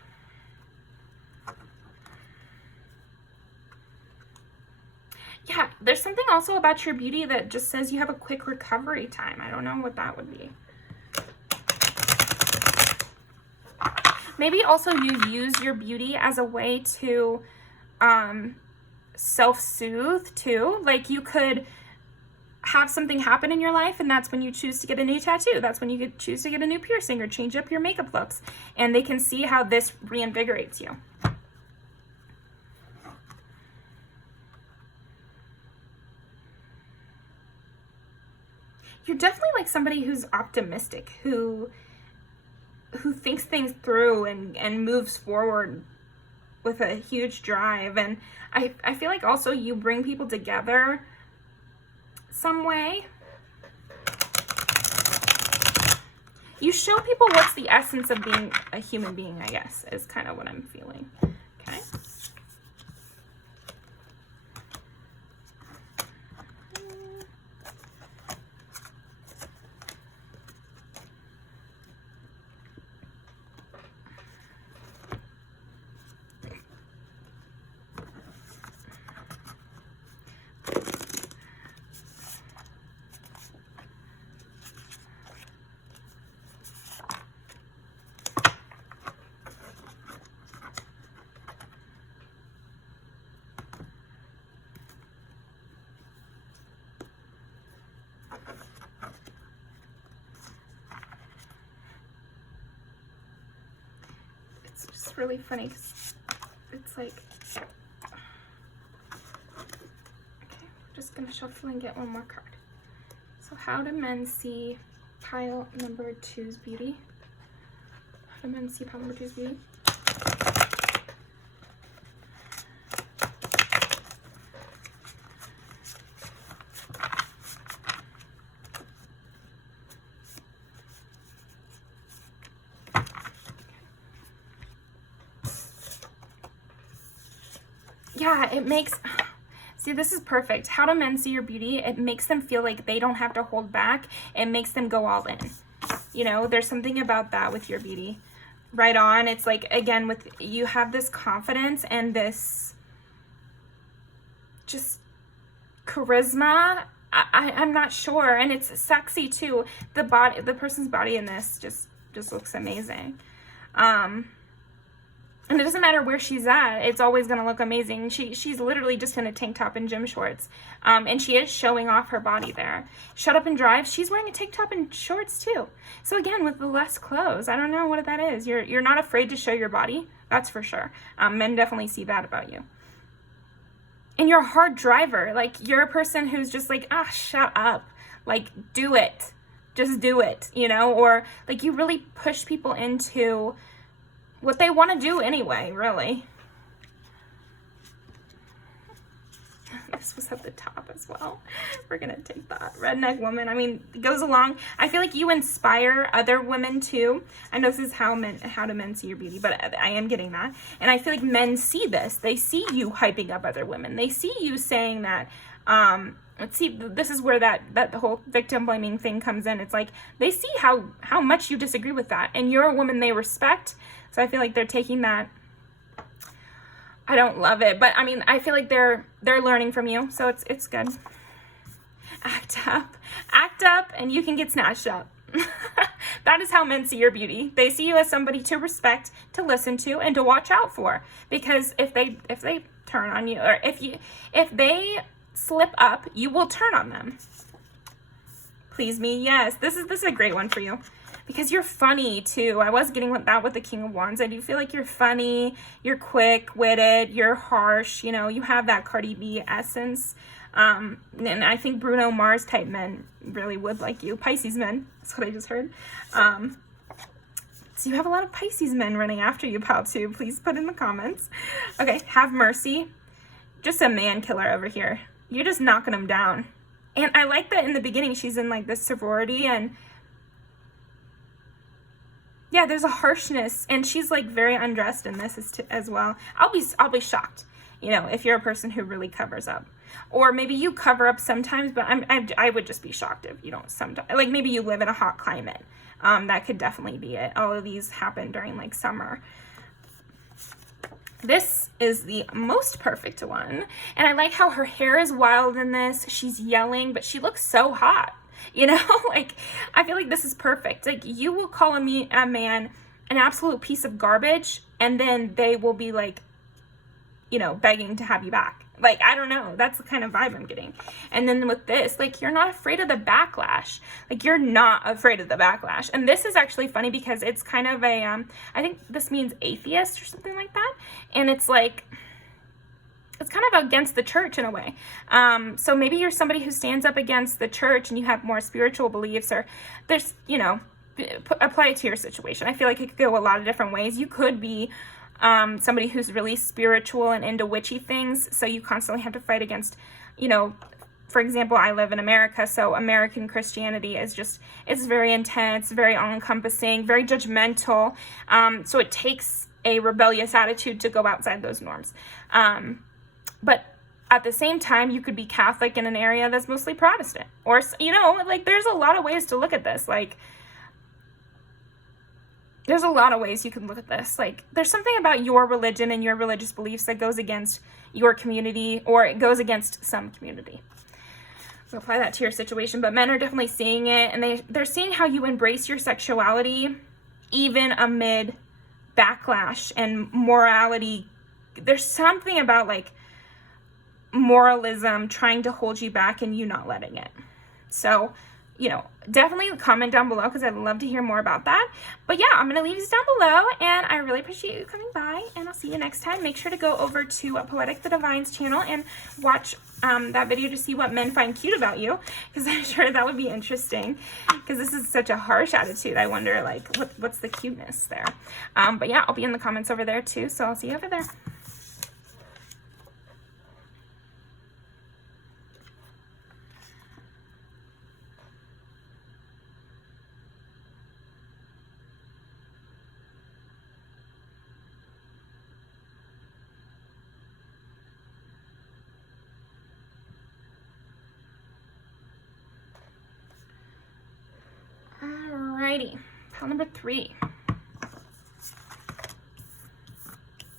Yeah, there's something also about your beauty that just says you have a quick recovery time. I don't know what that would be. Maybe also you use your beauty as a way to self-soothe too. Like, you could have something happen in your life, and that's when you choose to get a new tattoo. That's when you could choose to get a new piercing or change up your makeup looks. And they can see how this reinvigorates you. You're definitely like somebody who's optimistic, who thinks things through and moves forward with a huge drive. And I feel like also you bring people together some way. You show people what's the essence of being a human being, I guess, is kind of what I'm feeling. Okay. It's just really funny because it's like, okay, we're just gonna shuffle and get one more card. So how do men see pile number 2's beauty? How do men see pile number 2's beauty? Yeah, it makes, see, this is perfect. How do men see your beauty? It makes them feel like they don't have to hold back. It makes them go all in. You know, there's something about that with your beauty. Right on. It's like, again, with you have this confidence and this just charisma. I'm not sure. And it's sexy too. The body, the person's body in this just looks amazing. And it doesn't matter where she's at, it's always going to look amazing. She's literally just in a tank top and gym shorts. And she is showing off her body there. Shut Up and Drive, she's wearing a tank top and shorts too. So again, with the less clothes, I don't know what that is. You're not afraid to show your body, that's for sure. Men definitely see that about you. And you're a hard driver. Like, you're a person who's just like, shut up. Like, do it. Just do it, you know? Or, like, you really push people into what they want to do anyway, really. This was at the top as well. We're going to take that. Redneck woman. I mean, it goes along. I feel like you inspire other women too. I know this is how do men see your beauty, but I am getting that. And I feel like men see this. They see you hyping up other women. They see you saying that, let's see, this is where that whole victim blaming thing comes in. It's like, they see how much you disagree with that. And you're a woman they respect. So I feel like they're taking that. I don't love it, but I mean, I feel like they're learning from you, so it's good. Act up, and you can get snatched up. That is how men see your beauty. They see you as somebody to respect, to listen to, and to watch out for. Because if they turn on you, or if they slip up, you will turn on them. Please me, yes. This is a great one for you. Because you're funny too. I was getting that with the King of Wands. I do feel like you're funny, you're quick-witted, you're harsh, you know, you have that Cardi B essence. And I think Bruno Mars type men really would like you. Pisces men, that's what I just heard. So you have a lot of Pisces men running after you, pal, too. Please put in the comments. Okay, Have Mercy. Just a man killer over here. You're just knocking him down. And I like that in the beginning she's in like this sorority, and yeah, there's a harshness, and she's like very undressed in this as well. I'll be shocked, you know, if you're a person who really covers up, or maybe you cover up sometimes, but I would just be shocked if you don't sometimes. Like, maybe you live in a hot climate. That could definitely be it. All of these happen during like summer. This is the most perfect one, and I like how her hair is wild in this. She's yelling, but she looks so hot. You know, like, I feel like this is perfect. Like, you will call a man an absolute piece of garbage, and then they will be like, you know, begging to have you back. Like, I don't know. That's the kind of vibe I'm getting. And then with this, like, you're not afraid of the backlash. Like, you're not afraid of the backlash. And this is actually funny because it's kind of a, I think this means atheist or something like that. And it's like, it's kind of against the church in a way. So maybe you're somebody who stands up against the church and you have more spiritual beliefs, or there's, you know, apply it to your situation. I feel like it could go a lot of different ways. You could be somebody who's really spiritual and into witchy things. So you constantly have to fight against, you know, for example, I live in America, so American Christianity is just, it's very intense, very all-encompassing, very judgmental. So it takes a rebellious attitude to go outside those norms. But at the same time, you could be Catholic in an area that's mostly Protestant. Or, you know, like, there's a lot of ways to look at this. Like, there's a lot of ways you can look at this. Like, there's something about your religion and your religious beliefs that goes against your community, or it goes against some community. So apply that to your situation. But men are definitely seeing it, and they're seeing how you embrace your sexuality even amid backlash and morality. There's something about, like, moralism trying to hold you back and you not letting it. So, you know, definitely comment down below because I'd love to hear more about that. But yeah, I'm going to leave these down below, and I really appreciate you coming by, and I'll see you next time. Make sure to go over to Poetic the Divine's channel and watch that video to see what men find cute about you, because I'm sure that would be interesting, because this is such a harsh attitude. I wonder, like, what's the cuteness there? But yeah, I'll be in the comments over there too, so I'll see you over there. Alrighty, pile number 3.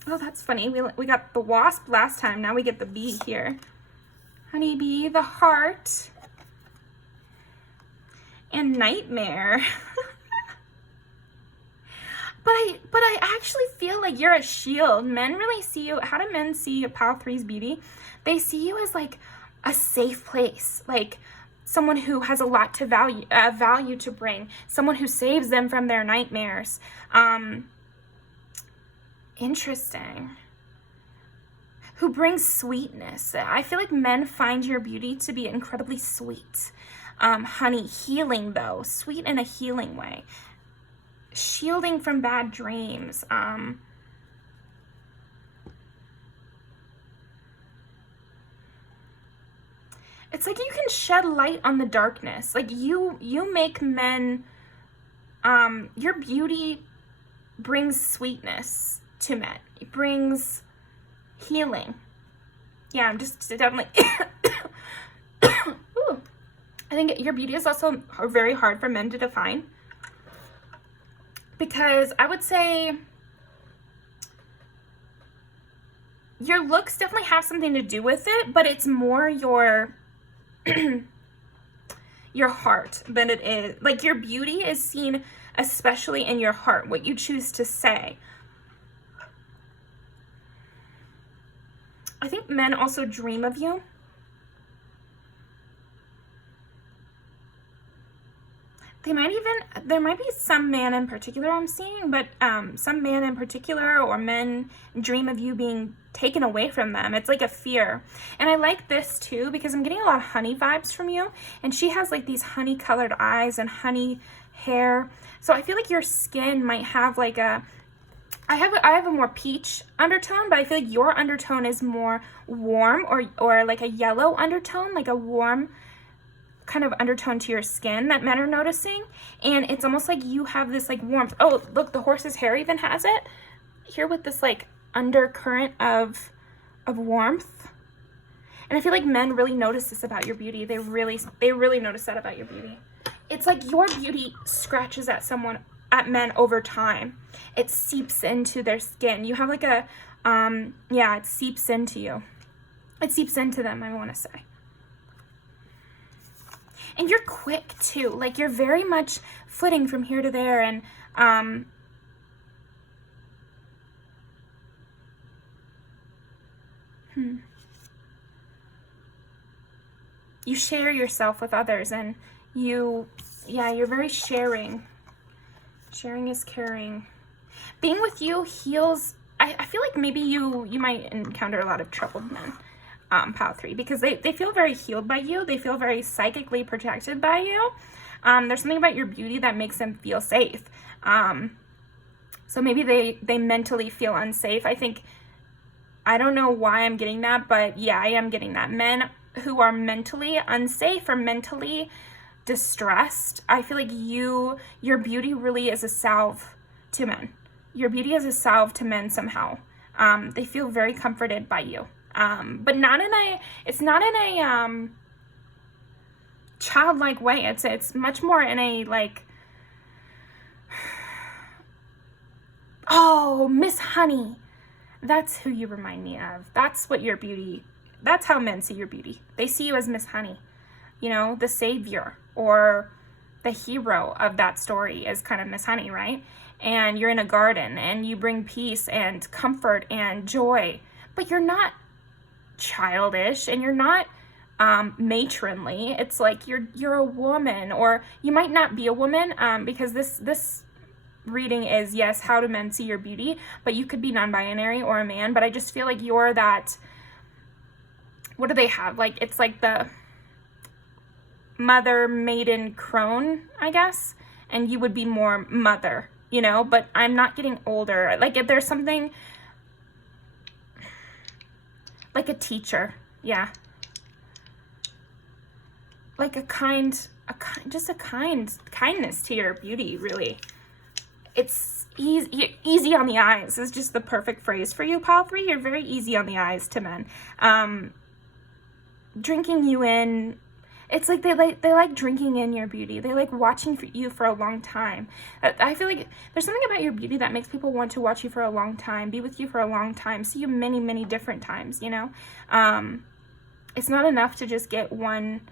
Oh, that's funny. We got the wasp last time. Now we get the bee here. Honeybee, the heart, and nightmare. But I actually feel like you're a shield. Men really see you. How do men see pile 3's beauty? They see you as, like, a safe place. Like, someone who has a lot to value to bring, someone who saves them from their nightmares. Interesting. Who brings sweetness. I feel like men find your beauty to be incredibly sweet. Honey, healing though, sweet in a healing way. Shielding from bad dreams. It's like you can shed light on the darkness. Like you make men, your beauty brings sweetness to men. It brings healing. Yeah, I'm just definitely, ooh. I think your beauty is also very hard for men to define. Because I would say your looks definitely have something to do with it, but it's more your your heart than it is. Like, your beauty is seen especially in your heart, what you choose to say. I think men also dream of you. There might be some man in particular I'm seeing, but some man in particular or men dream of you being taken away from them. It's like a fear. And I like this too because I'm getting a lot of honey vibes from you. And she has like these honey colored eyes and honey hair. So I feel like your skin might have like I have a more peach undertone, but I feel like your undertone is more warm or like a yellow undertone, like a warm kind of undertone to your skin that men are noticing. And it's almost like you have this like warmth. Oh, look, the horse's hair even has it here with this like undercurrent of warmth. And I feel like men really notice this about your beauty. They really notice that about your beauty. It's like your beauty scratches at men over time. It seeps into their skin. You have like a yeah, it seeps into you. It seeps into them, I want to say. And you're quick too. Like, you're very much flitting from here to there, and you share yourself with others, and you're very sharing. Sharing is caring. Being with you heals. I feel like maybe you might encounter a lot of troubled men, pile 3, because they feel very healed by you. They feel very psychically protected by you. There's something about your beauty that makes them feel safe. So maybe they mentally feel unsafe. I don't know why I'm getting that, but yeah, I am getting that. Men who are mentally unsafe or mentally distressed, I feel like your beauty really is a salve to men. Your beauty is a salve to men somehow. They feel very comforted by you. But it's not in a childlike way. It's much more in a like, oh, Miss Honey. That's who you remind me of. That's what your beauty, that's how men see your beauty. They see you as Miss Honey, you know, the savior or the hero of that story is kind of Miss Honey, right? And you're in a garden and you bring peace and comfort and joy, but you're not childish and you're not matronly. It's like you're a woman, or you might not be a woman, because this reading is, yes, how do men see your beauty, but you could be non-binary or a man. But I just feel like you're that, what do they have, like, it's like the mother, maiden, crone, I guess, and you would be more mother, you know. But I'm not getting older. Like, if there's something like a teacher, yeah, like kindness to your beauty, really. It's easy on the eyes is just the perfect phrase for you, pile 3. You're very easy on the eyes to men. Drinking you in, it's like they like drinking in your beauty. They like watching you for a long time. I feel like there's something about your beauty that makes people want to watch you for a long time, be with you for a long time, see you many, many different times, you know? It's not enough to just get one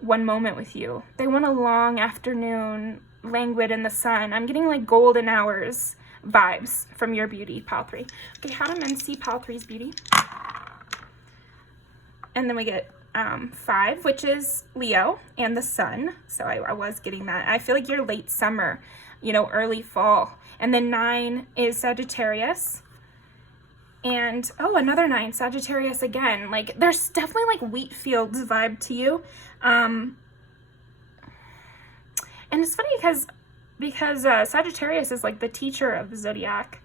moment with you. They want a long afternoon, languid in the sun. I'm getting like golden hours vibes from your beauty, pile 3. Okay, how do men see pile 3's beauty? And then we get 5, which is Leo and the sun. So I was getting that. I feel like you're late summer, you know, early fall. And then 9 is Sagittarius. And, oh, another 9, Sagittarius again. Like, there's definitely like wheat fields vibe to you. And it's funny because Sagittarius is like the teacher of the zodiac.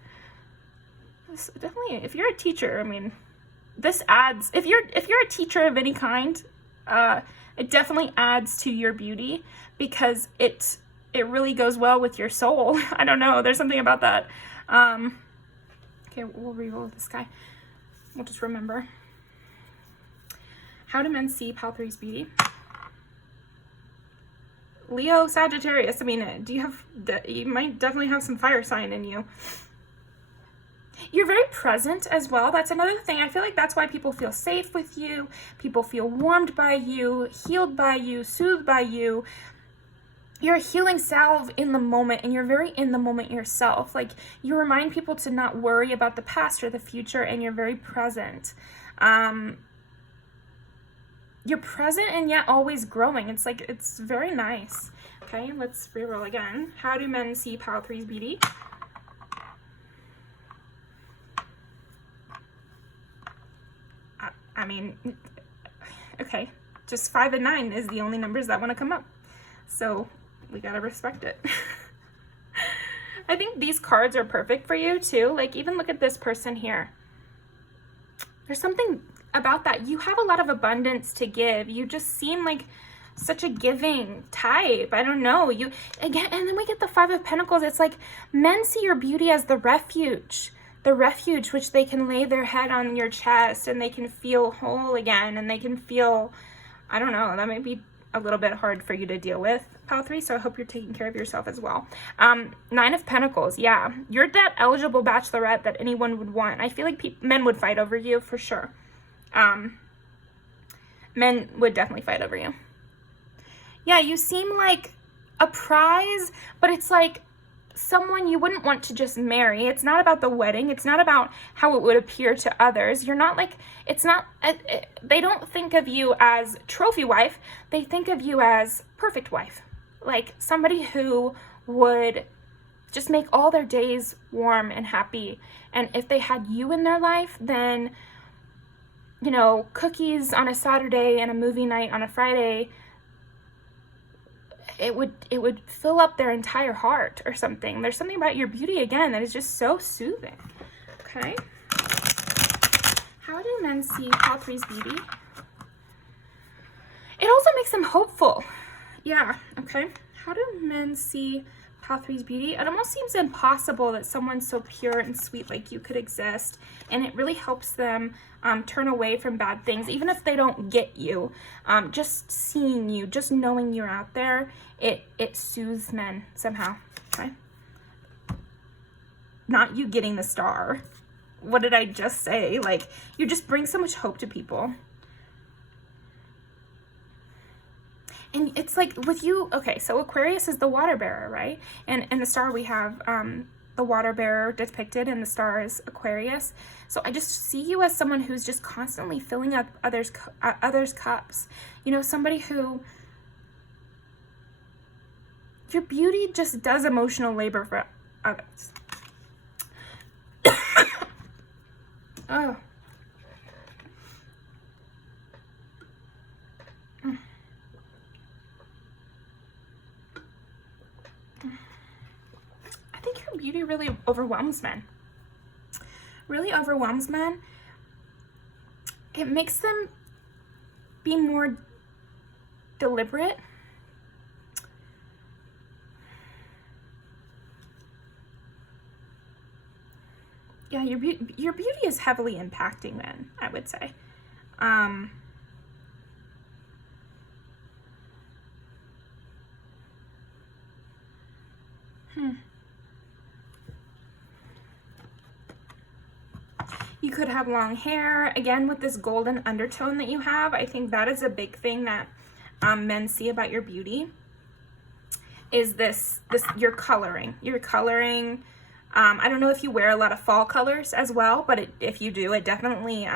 This definitely, if you're a teacher, I mean, this adds, if you're a teacher of any kind, it definitely adds to your beauty, because it really goes well with your soul. I don't know, there's something about that. Okay, we'll re-roll this guy. We'll just remember. How do men see pile 3's beauty? Leo, Sagittarius. I mean, you might definitely have some fire sign in you. You're very present as well. That's another thing. I feel like that's why people feel safe with you. People feel warmed by you, healed by you, soothed by you. You're a healing salve in the moment, and you're very in the moment yourself. Like, you remind people to not worry about the past or the future, and you're very present. You're present and yet always growing. It's like, it's very nice. Okay, let's reroll again. How do men see pile 3's beauty? I mean, okay, just 5 and 9 is the only numbers that want to come up. So we gotta respect it. I think these cards are perfect for you too. Like, even look at this person here. There's something about that. You have a lot of abundance to give. You just seem like such a giving type. I don't know. You again, and then we get the 5 of Pentacles. It's like men see your beauty as the refuge which they can lay their head on your chest and they can feel whole again, and they can feel, I don't know, that might be a little bit hard for you to deal with, pile 3, so I hope you're taking care of yourself as well. 9 of Pentacles, yeah. You're that eligible bachelorette that anyone would want. I feel like men would fight over you for sure. Men would definitely fight over you. Yeah, you seem like a prize, but it's like someone you wouldn't want to just marry. It's not about the wedding. It's not about how it would appear to others. You're not like, it's not, they don't think of you as trophy wife. They think of you as perfect wife. Like somebody who would just make all their days warm and happy. And if they had you in their life, then, you know, cookies on a Saturday and a movie night on a Friday, it would fill up their entire heart or something. There's something about your beauty, again, that is just so soothing. Okay. How do men see Paul 3's beauty? It also makes them hopeful. Yeah, okay. How do men see Paul 3's beauty? It almost seems impossible that someone so pure and sweet like you could exist, and it really helps them turn away from bad things, even if they don't get you. Just seeing you, just knowing you're out there, it soothes men somehow, okay? Not you getting the star. What did I just say? Like, you just bring so much hope to people. And it's like with you, okay, so Aquarius is the water bearer, right? And in the star we have the water bearer depicted, and the star is Aquarius. So I just see you as someone who's just constantly filling up others' cups. You know, somebody who, your beauty just does emotional labor for others. Oh. I think your beauty really overwhelms men. Really overwhelms men. It makes them be more deliberate. Yeah, your beauty is heavily impacting men, I would say. You could have long hair. Again, with this golden undertone that you have, I think that is a big thing that men see about your beauty, is this your coloring. Your coloring. I don't know if you wear a lot of fall colors as well, but if you do, it definitely,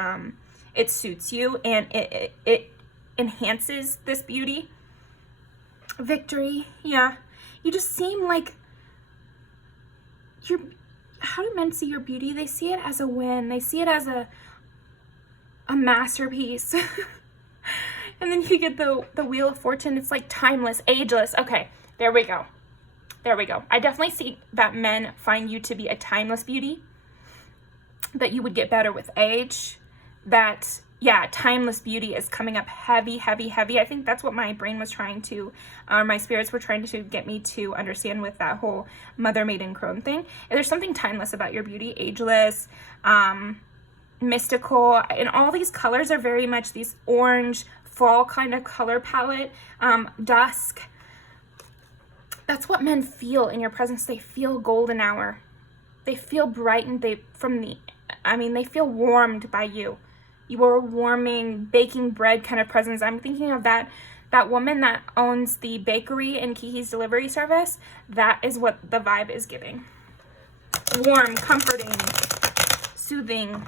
it suits you, and it enhances this beauty. Victory, yeah. You just seem like how do men see your beauty? They see it as a win. They see it as a masterpiece. And then you get the Wheel of Fortune. It's like timeless, ageless. Okay, there we go. There we go. I definitely see that men find you to be a timeless beauty, that you would get better with age, that, yeah, timeless beauty is coming up heavy, heavy, heavy. I think that's what my brain was trying to, my spirits were trying to get me to understand with that whole mother, maiden, crone thing. And there's something timeless about your beauty, ageless, mystical, and all these colors are very much these orange, fall kind of color palette, dusk. That's what men feel in your presence. They feel golden hour. They feel brightened. They feel warmed by you. You are a warming, baking bread kind of presence. I'm thinking of that woman that owns the bakery in Kiki's delivery service. That is what the vibe is giving. Warm, comforting, soothing.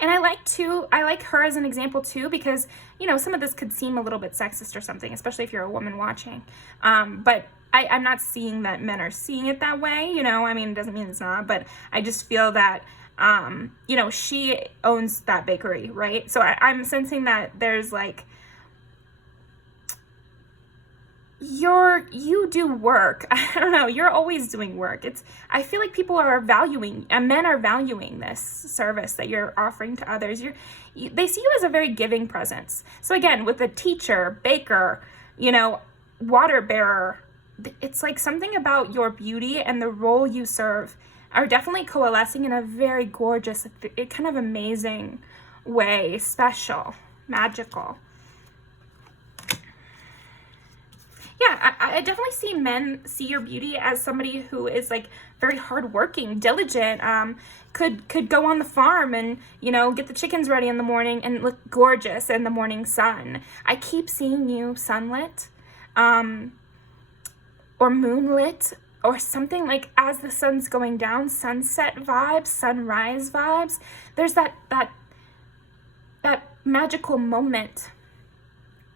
And I like her as an example too, because, you know, some of this could seem a little bit sexist or something, especially if you're a woman watching. But I'm not seeing that men are seeing it that way, you know, I mean, it doesn't mean it's not, but I just feel that, you know, she owns that bakery, right? So I'm sensing that there's like, you do work. I don't know, you're always doing work. I feel like people are valuing, men are valuing this service that you're offering to others. They see you as a very giving presence. So again, with the teacher, baker, you know, water bearer, it's like something about your beauty and the role you serve are definitely coalescing in a very gorgeous, kind of amazing way, special, magical. Yeah, I definitely see men see your beauty as somebody who is like very hardworking, diligent, could go on the farm and, you know, get the chickens ready in the morning and look gorgeous in the morning sun. I keep seeing you sunlit, or moonlit, or something like as the sun's going down, sunset vibes, sunrise vibes. There's that magical moment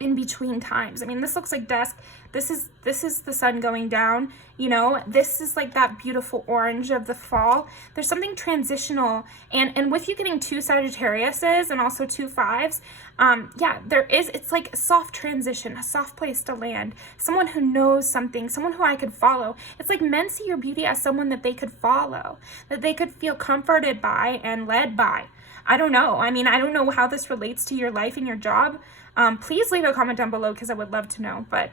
in between times. I mean, this looks like dusk. This is the sun going down, you know, this is like that beautiful orange of the fall. There's something transitional, and with you getting 2 Sagittariuses and also 2 5s, yeah, it's like a soft transition, a soft place to land, someone who knows something, someone who I could follow. It's like men see your beauty as someone that they could follow, that they could feel comforted by and led by. I don't know. I mean, I don't know how this relates to your life and your job. Please leave a comment down below because I would love to know. But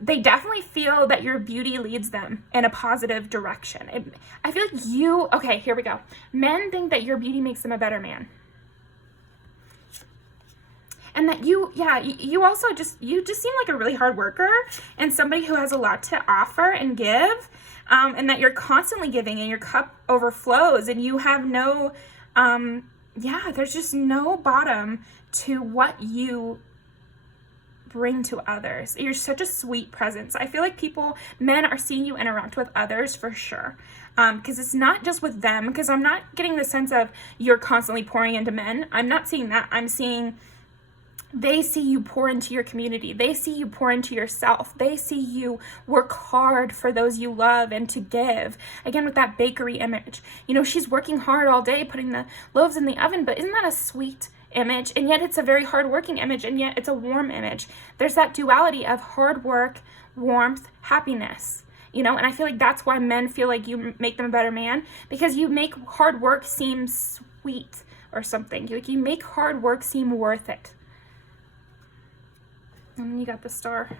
they definitely feel that your beauty leads them in a positive direction. I feel like okay, here we go. Men think that your beauty makes them a better man. And that you also just seem like a really hard worker and somebody who has a lot to offer and give, and that you're constantly giving and your cup overflows and you have no, there's just no bottom to what you bring to others. You're such a sweet presence. I feel like men are seeing you interact with others for sure. Because it's not just with them, because I'm not getting the sense of you're constantly pouring into men. I'm not seeing that. I'm seeing they see you pour into your community. They see you pour into yourself. They see you work hard for those you love and to give. Again, with that bakery image. You know, she's working hard all day putting the loaves in the oven, but isn't that a sweet image? And yet it's a very hard-working image, and yet it's a warm image. There's that duality of hard work, warmth, happiness. You know, and I feel like that's why men feel like you make them a better man, because you make hard work seem sweet or something. Like, you make hard work seem worth it. And then you got the star.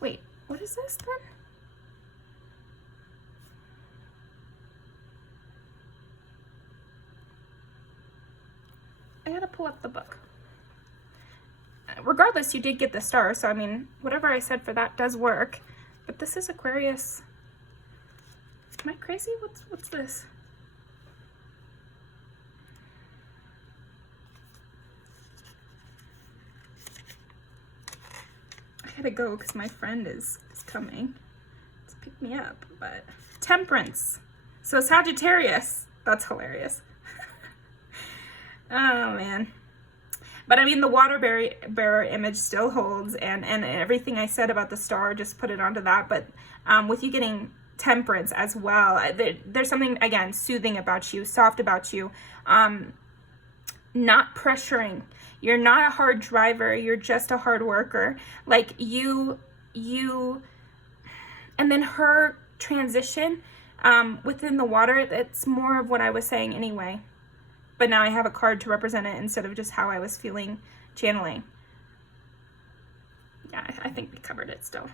Wait, what is this then? I gotta pull up the book. Regardless, you did get the star, so I mean, whatever I said for that does work. But this is Aquarius. Am I crazy? What's this? I gotta go because my friend is coming to pick me up. But Temperance. So Sagittarius. That's hilarious. Oh man. But I mean, the water bearer image still holds, and everything I said about the star, just put it onto that. But with you getting Temperance as well, there's something, again, soothing about you, soft about you, not pressuring. You're not a hard driver, you're just a hard worker. Like you, and then her transition within the water, it's more of what I was saying anyway. But now I have a card to represent it instead of just how I was feeling channeling. Yeah, I think we covered it still.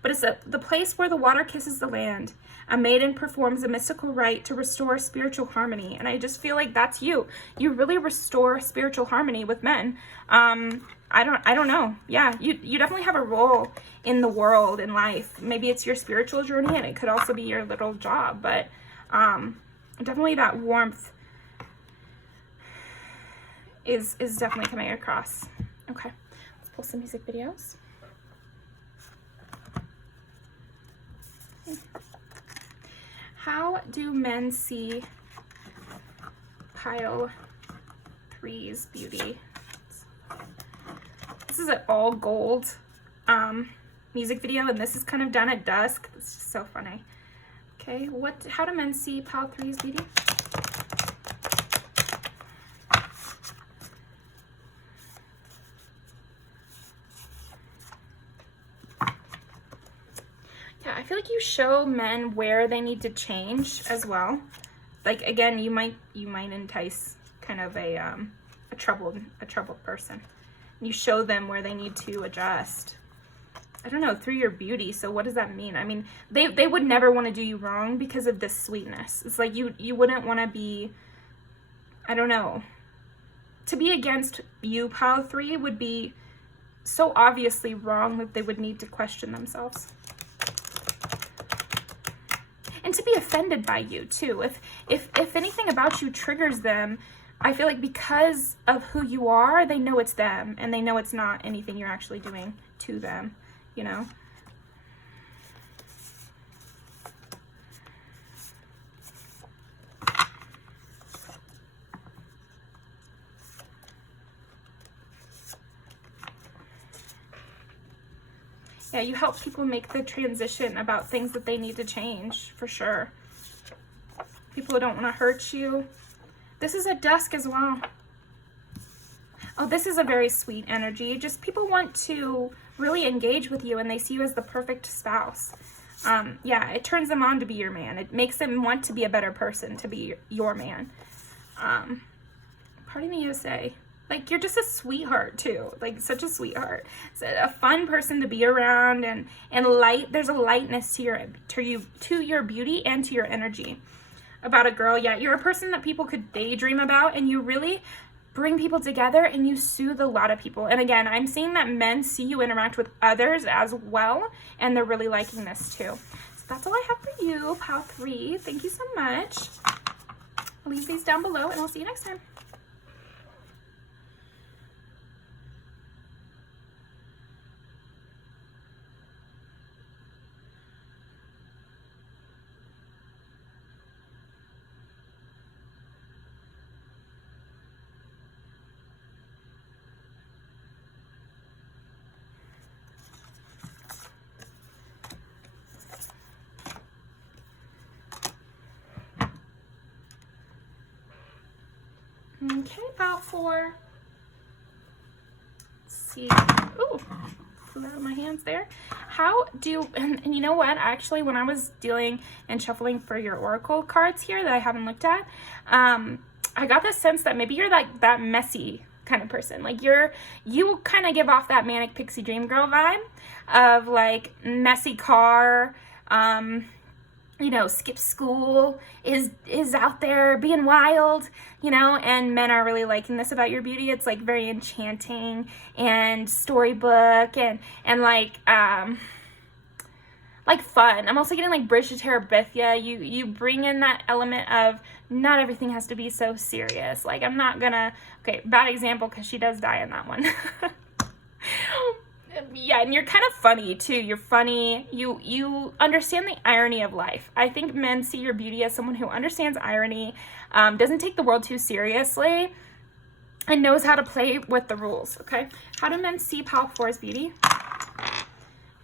But it's the place where the water kisses the land. A maiden performs a mystical rite to restore spiritual harmony. And I just feel like that's you. You really restore spiritual harmony with men. I don't know. Yeah, you definitely have a role in the world, in life. Maybe it's your spiritual journey, and it could also be your little job. But definitely that warmth is definitely coming across. Okay, let's pull some music videos. How do men see pile 3's beauty? This is an all gold music video, and this is kind of done at dusk. It's just so funny. Okay, how do men see pile 3's beauty? Yeah, I feel like you show men where they need to change as well. Like, again, you might entice kind of a troubled person. You show them where they need to adjust. I don't know, through your beauty. So what does that mean? I mean, they would never want to do you wrong because of this sweetness. It's like you wouldn't want to be, I don't know. To be against you, pile 3, would be so obviously wrong that they would need to question themselves. And to be offended by you too. If anything about you triggers them, I feel like because of who you are, they know it's them, and they know it's not anything you're actually doing to them, you know? Yeah, you help people make the transition about things that they need to change, for sure. People who don't want to hurt you. This is a dusk as well. Oh, this is a very sweet energy. Just people want to really engage with you and they see you as the perfect spouse. Yeah, it turns them on to be your man. It makes them want to be a better person to be your man. Pardon me, USA. Like, you're just a sweetheart, too. Like, such a sweetheart. It's a fun person to be around, and light. There's a lightness to your beauty and to your energy. About a girl, yeah, you're a person that people could daydream about, and you really bring people together, and you soothe a lot of people. And again, I'm seeing that men see you interact with others as well, and they're really liking this, too. So that's all I have for you, Pile 3. Thank you so much. I'll leave these down below, and I'll see you next time. Okay, about 4. Let's see. Ooh, flew out of my hands there. How do, and you know what? Actually, when I was dealing and shuffling for your oracle cards here that I haven't looked at, I got the sense that maybe you're like that messy kind of person. Like you kind of give off that manic pixie dream girl vibe of like messy car, you know, skips school, is out there being wild, you know, and men are really liking this about your beauty. It's like very enchanting and storybook and like fun. I'm also getting like Bridge to Terabithia. You bring in that element of not everything has to be so serious. Like I'm not gonna, okay, bad example because she does die in that one. Yeah, and you're kind of funny too. You're funny. You understand the irony of life. I think men see your beauty as someone who understands irony, doesn't take the world too seriously, and knows how to play with the rules, okay? How do men see Pile 4's beauty?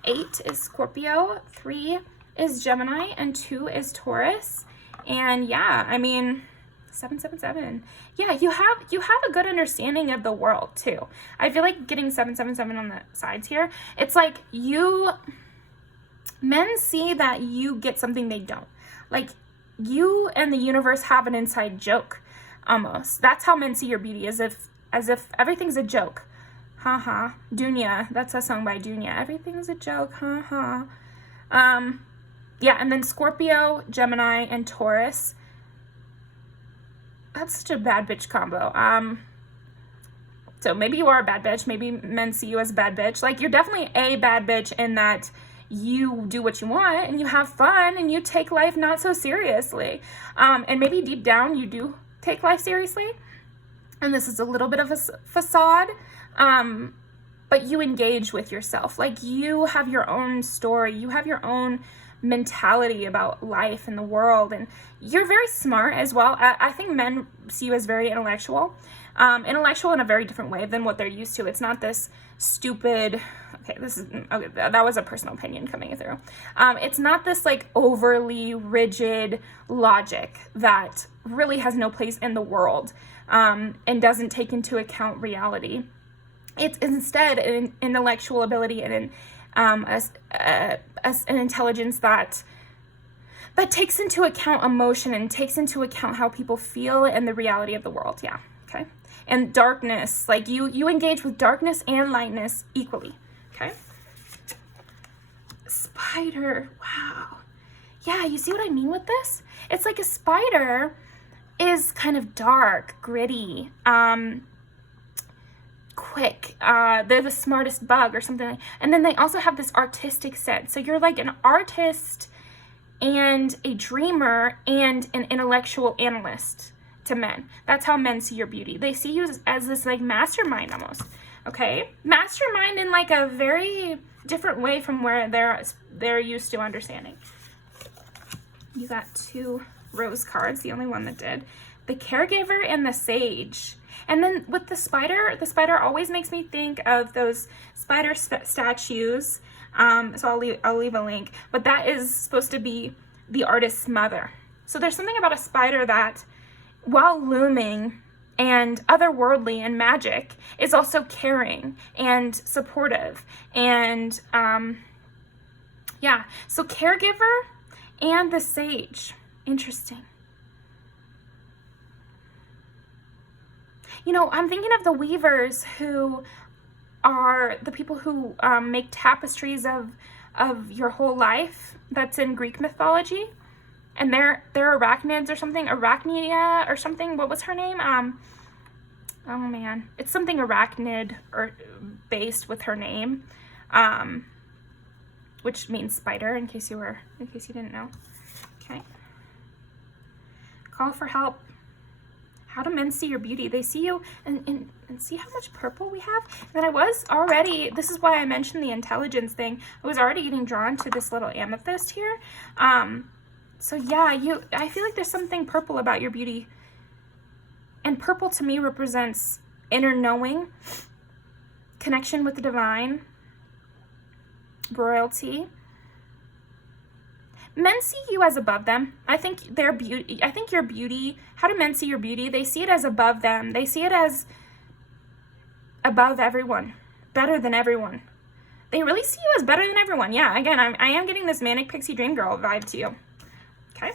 8 is Scorpio, 3 is Gemini, and 2 is Taurus. And yeah, I mean, 777. Yeah, you have a good understanding of the world too. I feel like getting 777 on the sides here, it's like men see that you get something they don't. Like you and the universe have an inside joke almost. That's how men see your beauty, as if everything's a joke. Haha. Dunya, that's a song by Dunya. Everything's a joke. Haha. Yeah, and then Scorpio, Gemini, and Taurus. That's such a bad bitch combo. So maybe you are a bad bitch. Maybe men see you as a bad bitch. Like, you're definitely a bad bitch in that you do what you want and you have fun and you take life not so seriously. And maybe deep down you do take life seriously. And this is a little bit of a facade. But you engage with yourself. Like, you have your own story. You have your own mentality about life and the world, and you're very smart as well. I think men see you as very intellectual in a very different way than what they're used to. It's not this stupid, okay, that was a personal opinion coming through. It's not this like overly rigid logic that really has no place in the world, and doesn't take into account reality. It's instead an intellectual ability and an intelligence that takes into account emotion and takes into account how people feel and the reality of the world. Yeah, okay. And darkness, like you engage with darkness and lightness equally, okay? Spider, wow. Yeah, you see what I mean with this? It's like a spider is kind of dark, gritty, quick, they're the smartest bug or something, and then they also have this artistic sense. So you're like an artist and a dreamer and an intellectual analyst to men. That's how men see your beauty. They see you as this like mastermind almost, okay? Mastermind in like a very different way from where they're used to understanding. You got 2 rose cards, the only one that did. The caregiver and the sage. And then with the spider always makes me think of those spider statues So I'll leave a link. But that is supposed to be the artist's mother. So there's something about a spider that, while looming and otherworldly and magic, is also caring and supportive. And yeah, so caregiver and the sage. Interesting. You know, I'm thinking of the weavers, who are the people who make tapestries of your whole life. That's in Greek mythology. And they're arachnids or something, Arachnia or something. What was her name? Oh man, it's something arachnid or based with her name, which means spider. In case you didn't know. Okay. Call for help. How do men see your beauty? They see you and see how much purple we have. And then I was already, this is why I mentioned the intelligence thing. I was already getting drawn to this little amethyst here. So yeah, I feel like there's something purple about your beauty. And purple to me represents inner knowing, connection with the divine, royalty. Men see you as above them. I think their beauty, your beauty, how do men see your beauty? They see it as above them. They see it as above everyone, better than everyone. They really see you as better than everyone. Yeah, again, I am getting this manic pixie dream girl vibe to you. Okay.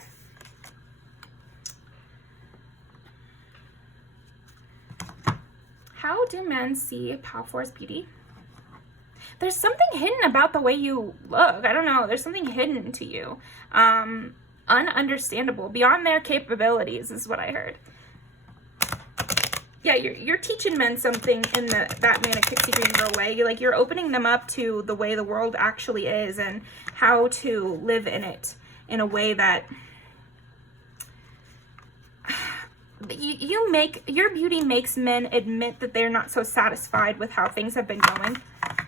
How do men see Palfor's beauty? There's something hidden about the way you look. I don't know. There's something hidden to you. Ununderstandable. Beyond their capabilities is what I heard. Yeah, you're teaching men something in that manic pixie dream girl way. You're opening them up to the way the world actually is and how to live in it in a way that your beauty makes men admit that they're not so satisfied with how things have been going.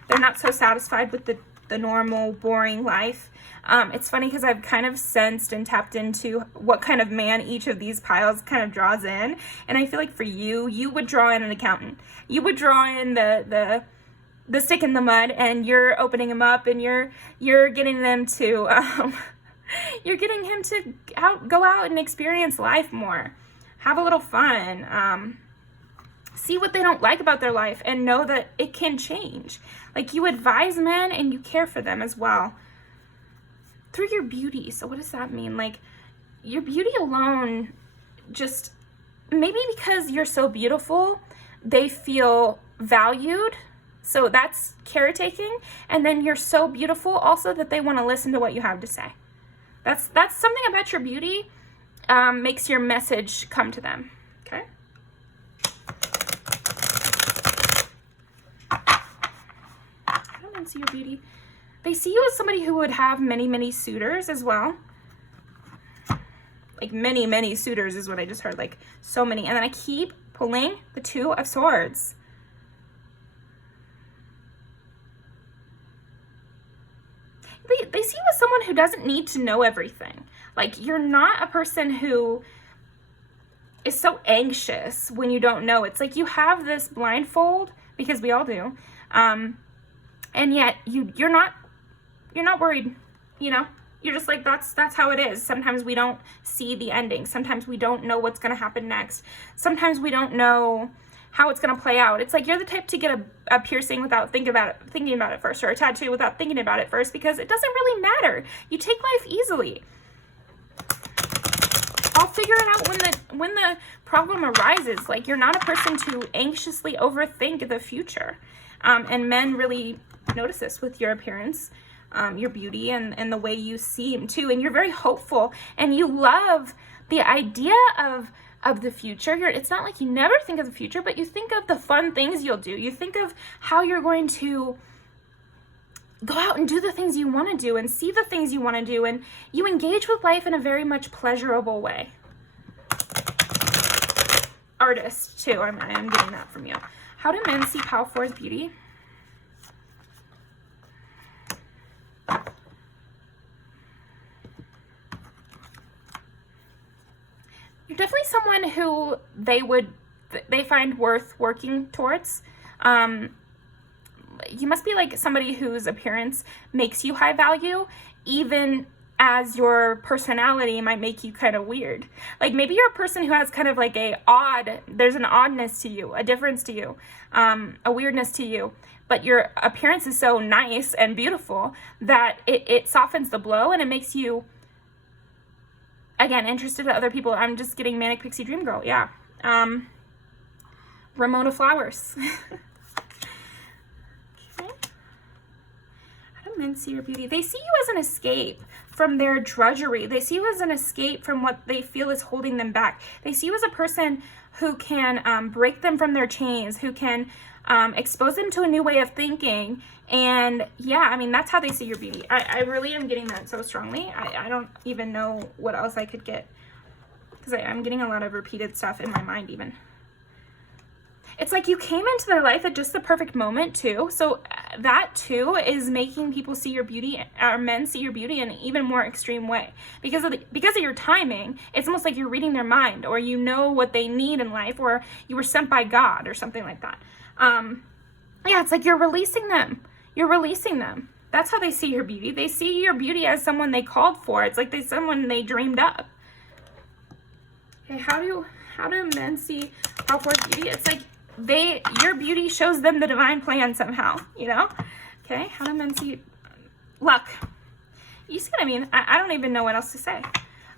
They're not so satisfied with the normal, boring life. It's funny because I've kind of sensed and tapped into what kind of man each of these piles kind of draws in. And I feel like for you would draw in an accountant. You would draw in the stick in the mud, and you're opening him up, and you're getting them to you're getting him to go out and experience life more. Have a little fun. See what they don't like about their life and know that it can change. You advise men and you care for them as well. Through your beauty. So what does that mean? Your beauty alone, just maybe because you're so beautiful, they feel valued. So that's caretaking. And then you're so beautiful also that they want to listen to what you have to say. That's something about your beauty. Makes your message come to them. Okay. I don't see your beauty. They see you as somebody who would have many, many suitors as well. Many, many suitors is what I just heard. So many. And then I keep pulling the Two of Swords. They see you as someone who doesn't need to know everything. You're not a person who is so anxious when you don't know. It's you have this blindfold, because we all do, and yet you're not worried. You're just that's how it is. Sometimes we don't see the ending. Sometimes we don't know what's going to happen next. Sometimes we don't know how it's going to play out. It's you're the type to get a piercing without thinking about it first, or a tattoo without thinking about it first, because it doesn't really matter. You take life easily. I'll figure it out when the problem arises. You're not a person to anxiously overthink the future. And men really notice this with your appearance, your beauty, and the way you seem too. And you're very hopeful, and you love the idea of the future. It's not like you never think of the future, but you think of the fun things you'll do. You think of how you're going to go out and do the things you want to do and see the things you want to do, and you engage with life in a very much pleasurable way. Artist too, I am getting that from you. How do men see Palfor's beauty? You're definitely someone who they find worth working towards. you must be like somebody whose appearance makes you high value, even as your personality might make you kind of weird. Like maybe you're a person who has kind of like there's an oddness to you, a difference to you, a weirdness to you, but your appearance is so nice and beautiful that it softens the blow and it makes you, again, interested in other people. I'm just getting Manic Pixie Dream Girl, yeah. Ramona Flowers. Okay. How do men see your beauty? They see you as an escape from their drudgery. They see you as an escape from what they feel is holding them back. They see you as a person who can break them from their chains, who can expose them to a new way of thinking. And yeah, I mean, that's how they see your beauty. I really am getting that so strongly. I don't even know what else I could get, because I'm getting a lot of repeated stuff in my mind even. It's like you came into their life at just the perfect moment too. So that too is making people see your beauty, or men see your beauty in an even more extreme way. Because of your timing, it's almost like you're reading their mind, or you know what they need in life, or you were sent by God or something like that. Yeah, it's like you're releasing them. You're releasing them. That's how they see your beauty. They see your beauty as someone they called for. It's like someone they dreamed up. Okay, how do men see Capricorn's beauty? It's like your beauty shows them the divine plan somehow, you know? Okay, how do men see luck? You see what I mean? I don't even know what else to say.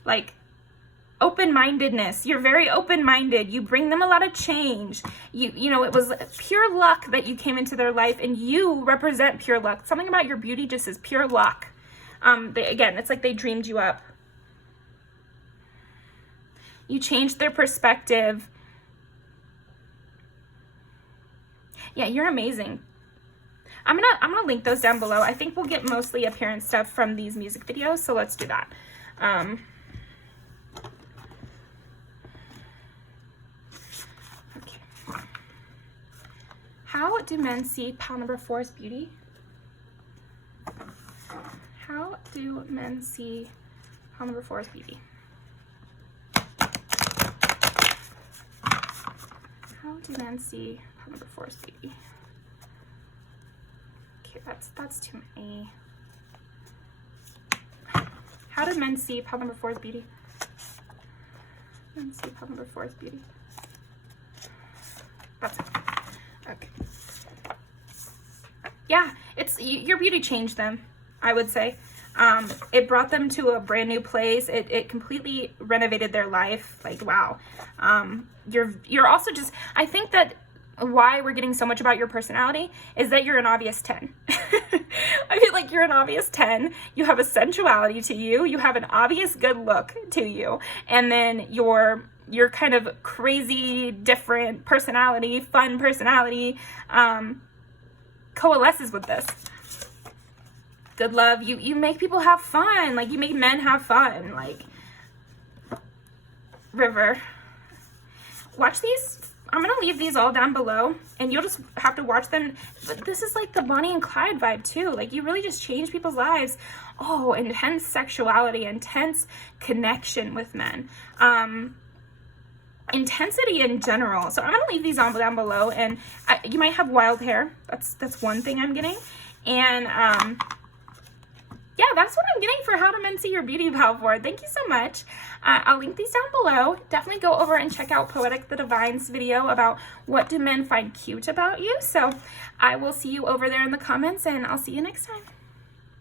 Like, open-mindedness. You're very open-minded. You bring them a lot of change. You know, it was pure luck that you came into their life, and you represent pure luck. Something about your beauty just is pure luck. Again, it's like they dreamed you up. You changed their perspective. Yeah, you're amazing. I'm gonna link those down below. I think we'll get mostly appearance stuff from these music videos, so let's do that. Okay. How do men see pile number 4's beauty? How do men see pile number 4's beauty? How do men see pile number 4's beauty? Okay, that's too many. How do men see pile number 4's beauty? Men see pile number 4's beauty. That's it. Okay. Yeah, your beauty changed them, I would say. It brought them to a brand new place. It completely renovated their life. Like, wow. You're also just, I think that why we're getting so much about your personality is that you're an obvious 10. I feel like you're an obvious 10. You have a sensuality to you. You have an obvious good look to you. And then your kind of crazy, different personality, fun personality, coalesces with this. Good love. You make people have fun. Like, you make men have fun. Like, River. Watch these. I'm going to leave these all down below, and you'll just have to watch them. But this is like the Bonnie and Clyde vibe, too. Like, you really just change people's lives. Oh, intense sexuality, intense connection with men. Intensity in general. So I'm going to leave these all down below, and you might have wild hair. That's one thing I'm getting. And, yeah, that's what I'm getting for how do men see your beauty pile for. Thank you so much. I'll link these down below. Definitely go over and check out Poetic the Divine's video about what do men find cute about you. So I will see you over there in the comments, and I'll see you next time.